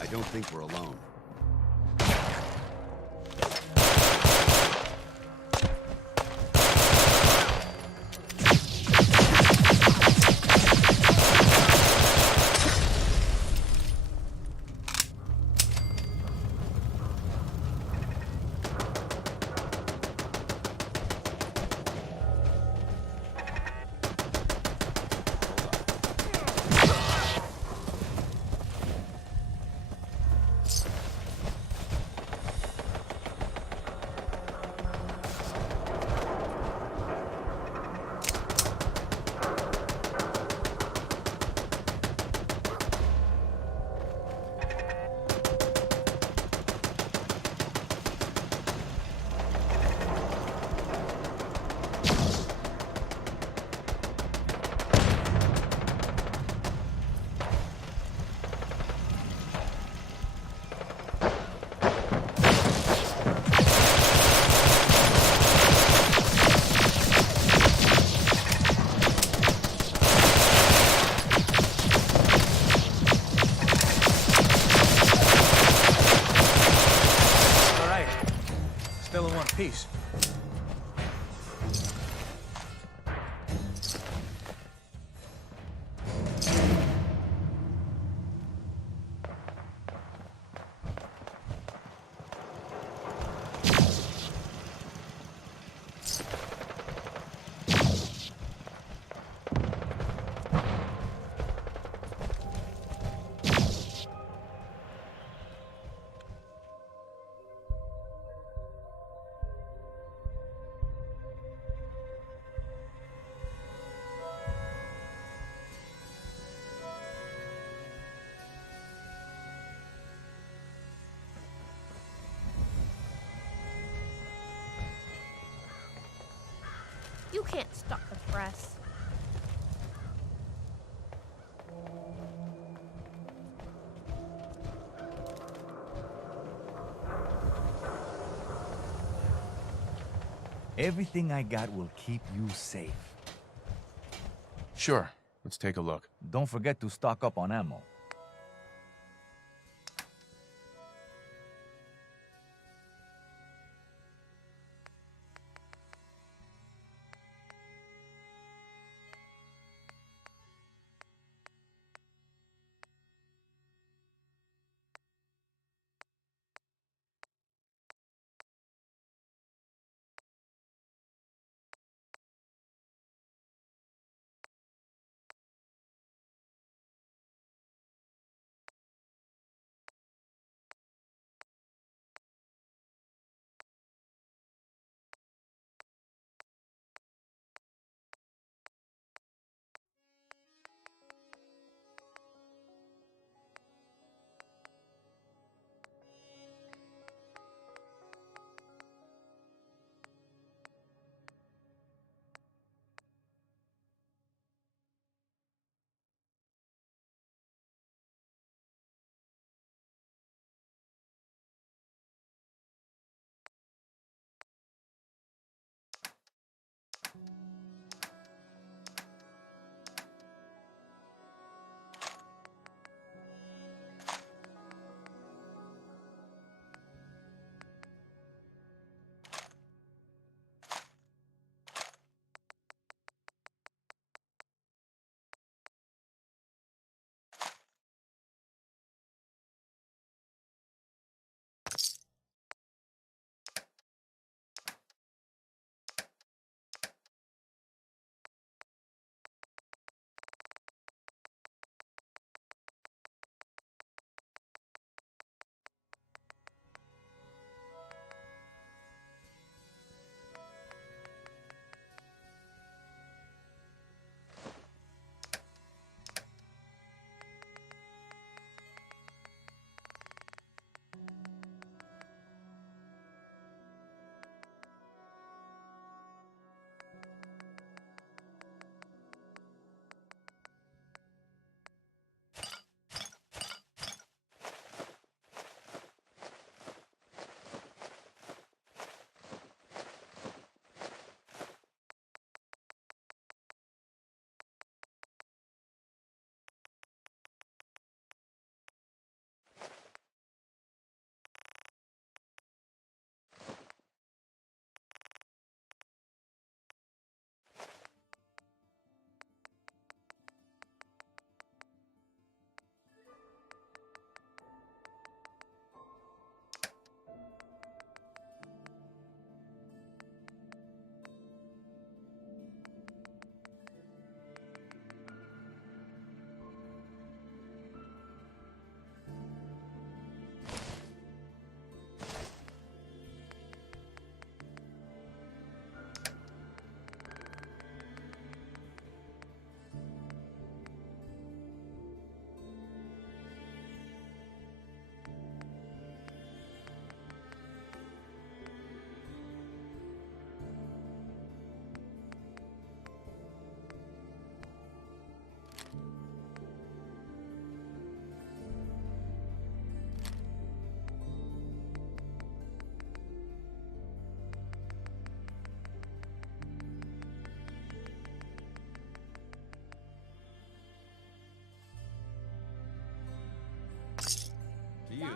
I don't think we're alone. Peace. You can't stop the press. Everything I got will keep you safe. Sure. Let's take a look. Don't forget to stock up on ammo.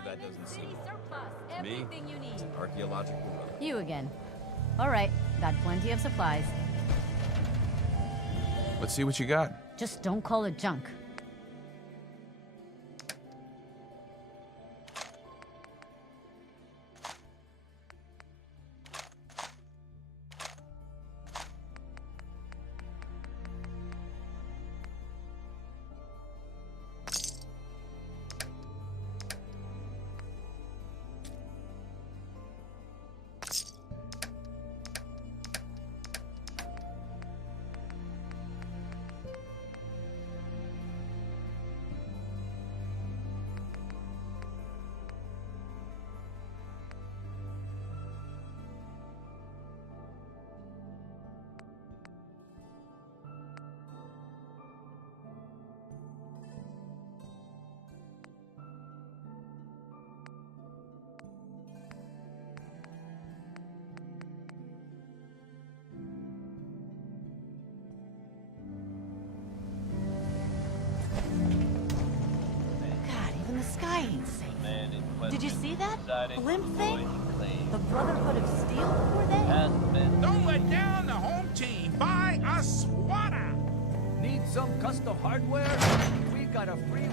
that doesn't seem to me, it's an archaeological relic. You again. All right, got plenty of supplies. Let's see what you got. Just don't call it junk. The sky ain't safe. Did you see that? Blimp thing? The Brotherhood of Steel were they? Don't let down the home team. Buy a swatter. Need some custom hardware? We got a free...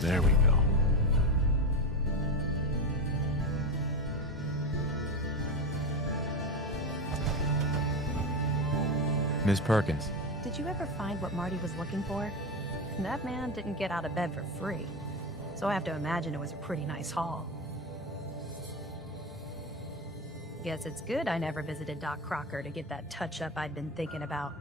There we go. Ms. Perkins. Did you ever find what Marty was looking for? That man didn't get out of bed for free. So I have to imagine it was a pretty nice haul. Guess it's good I never visited Doc Crocker to get that touch-up I'd been thinking about.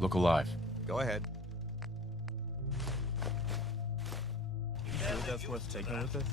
Look alive. Go ahead. You sure that's worth taking with us?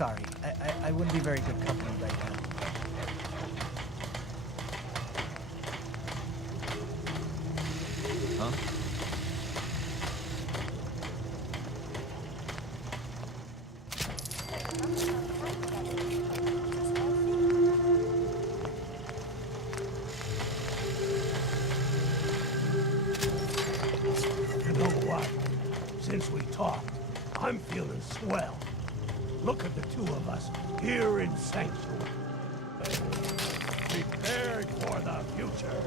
sorry. I wouldn't be very good company right now. Huh? You know what? Since we talked, I'm feeling swell. Look at the two of us here in Sanctuary. Prepared for the future.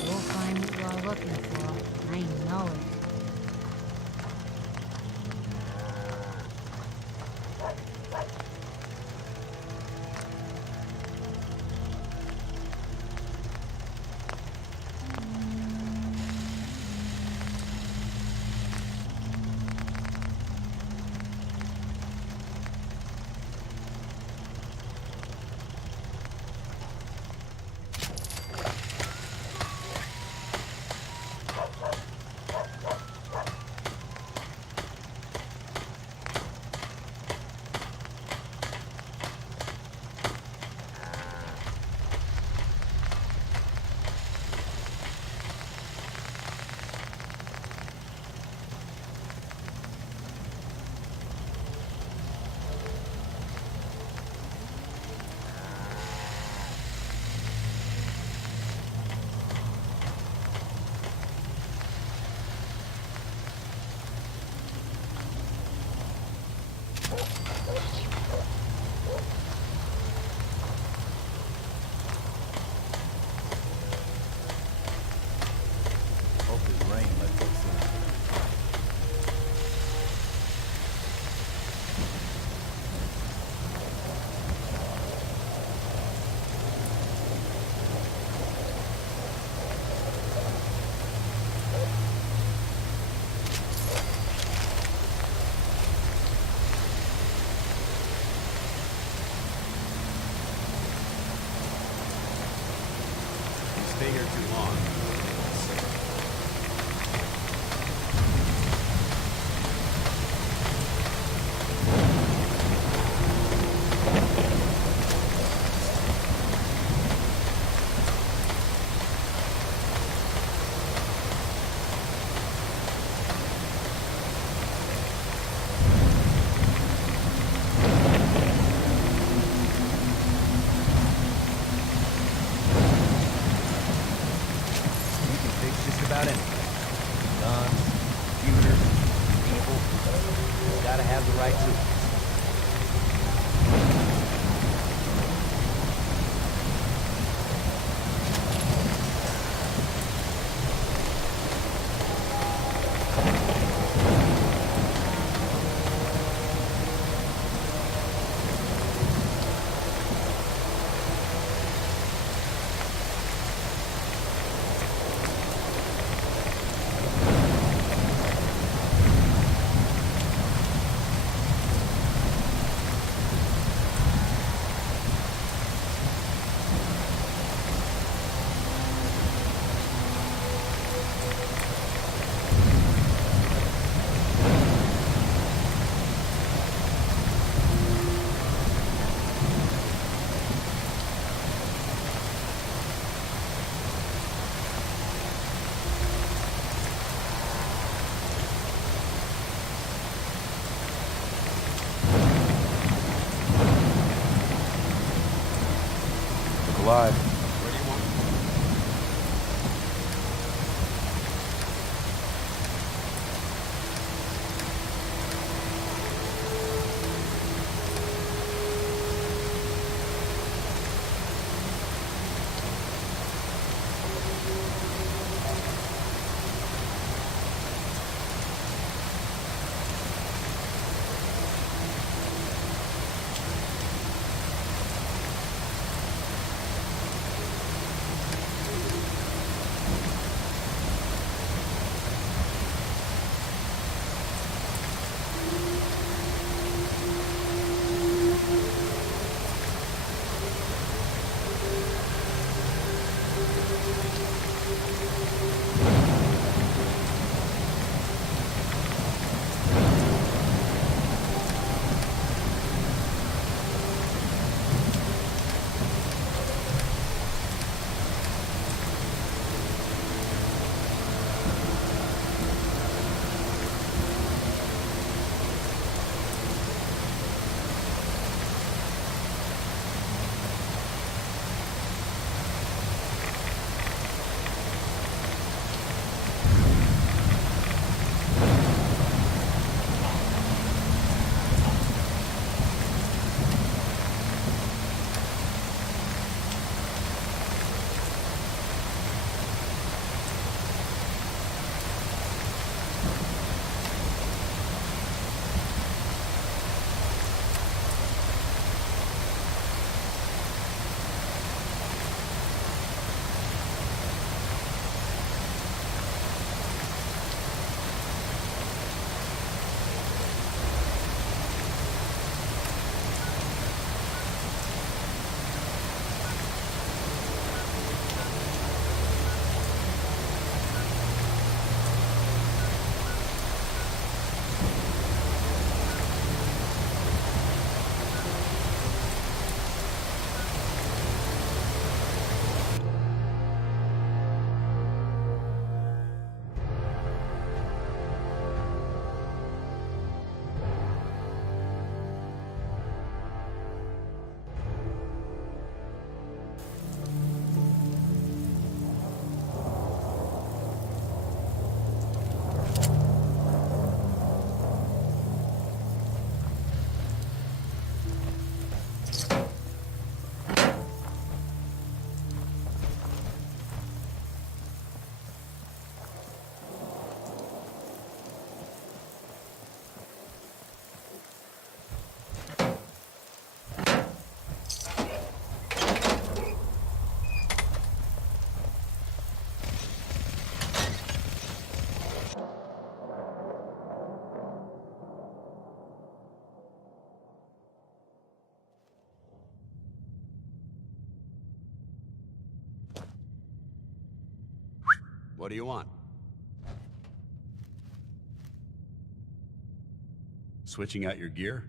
You'll find what you're looking for. I know it. Hope this rain lets us in. You stay here too long. We can fix just about anything. Guns, computers, people. Just gotta have the right tools. Alive. What do you want? Switching out your gear?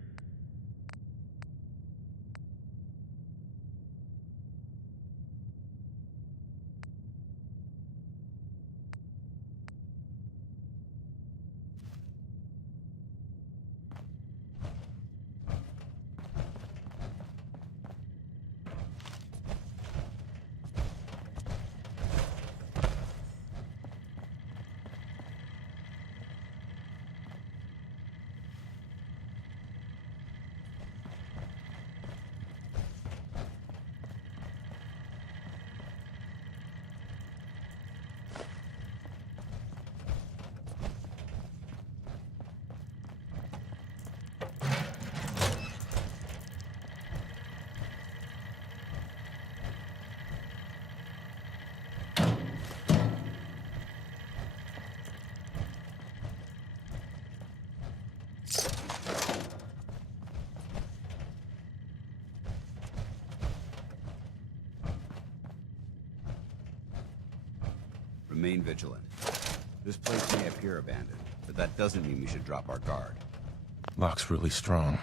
Remain vigilant. This place may appear abandoned, but that doesn't mean we should drop our guard. Lock's really strong.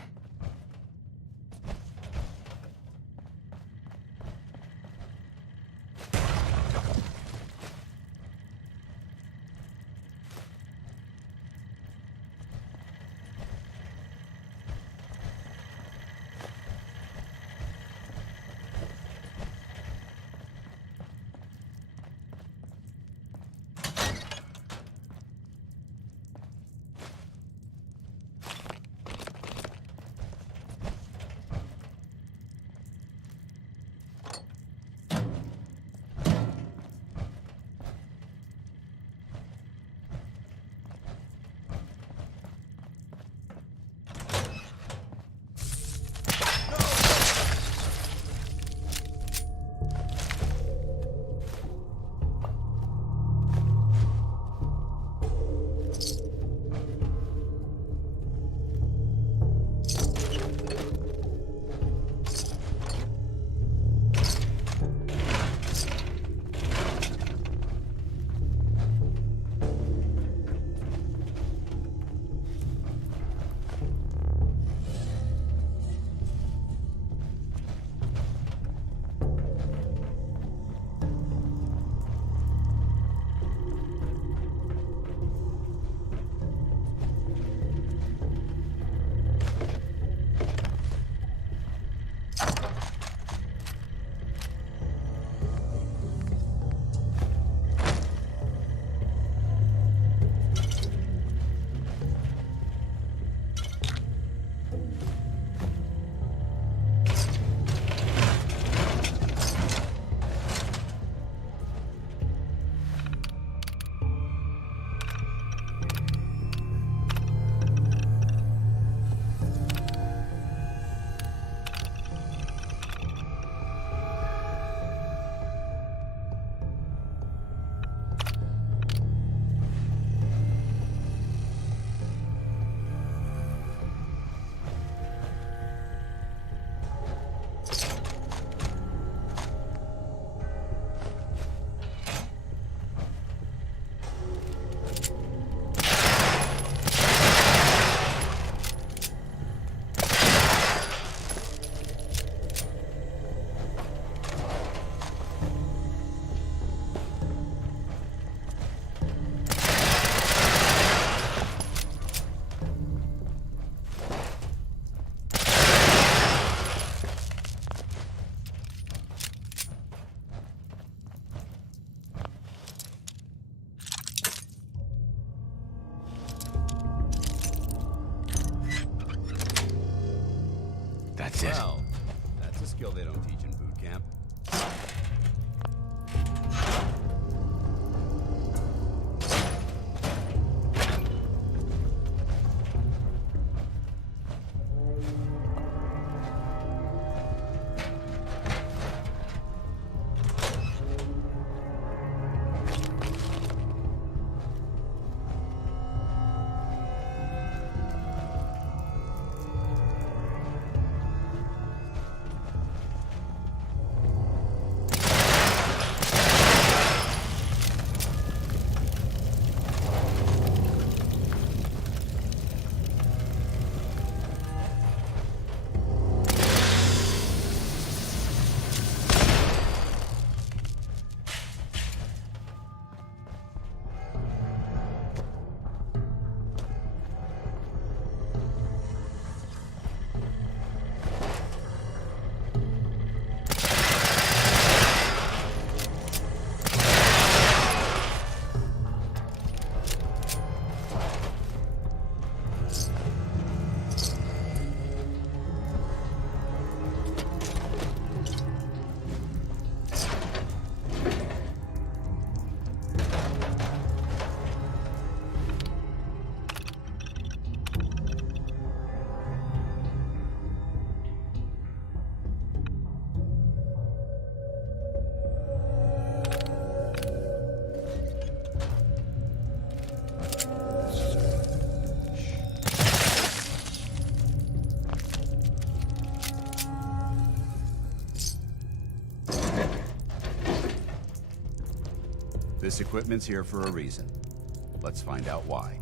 This equipment's here for a reason. Let's find out why.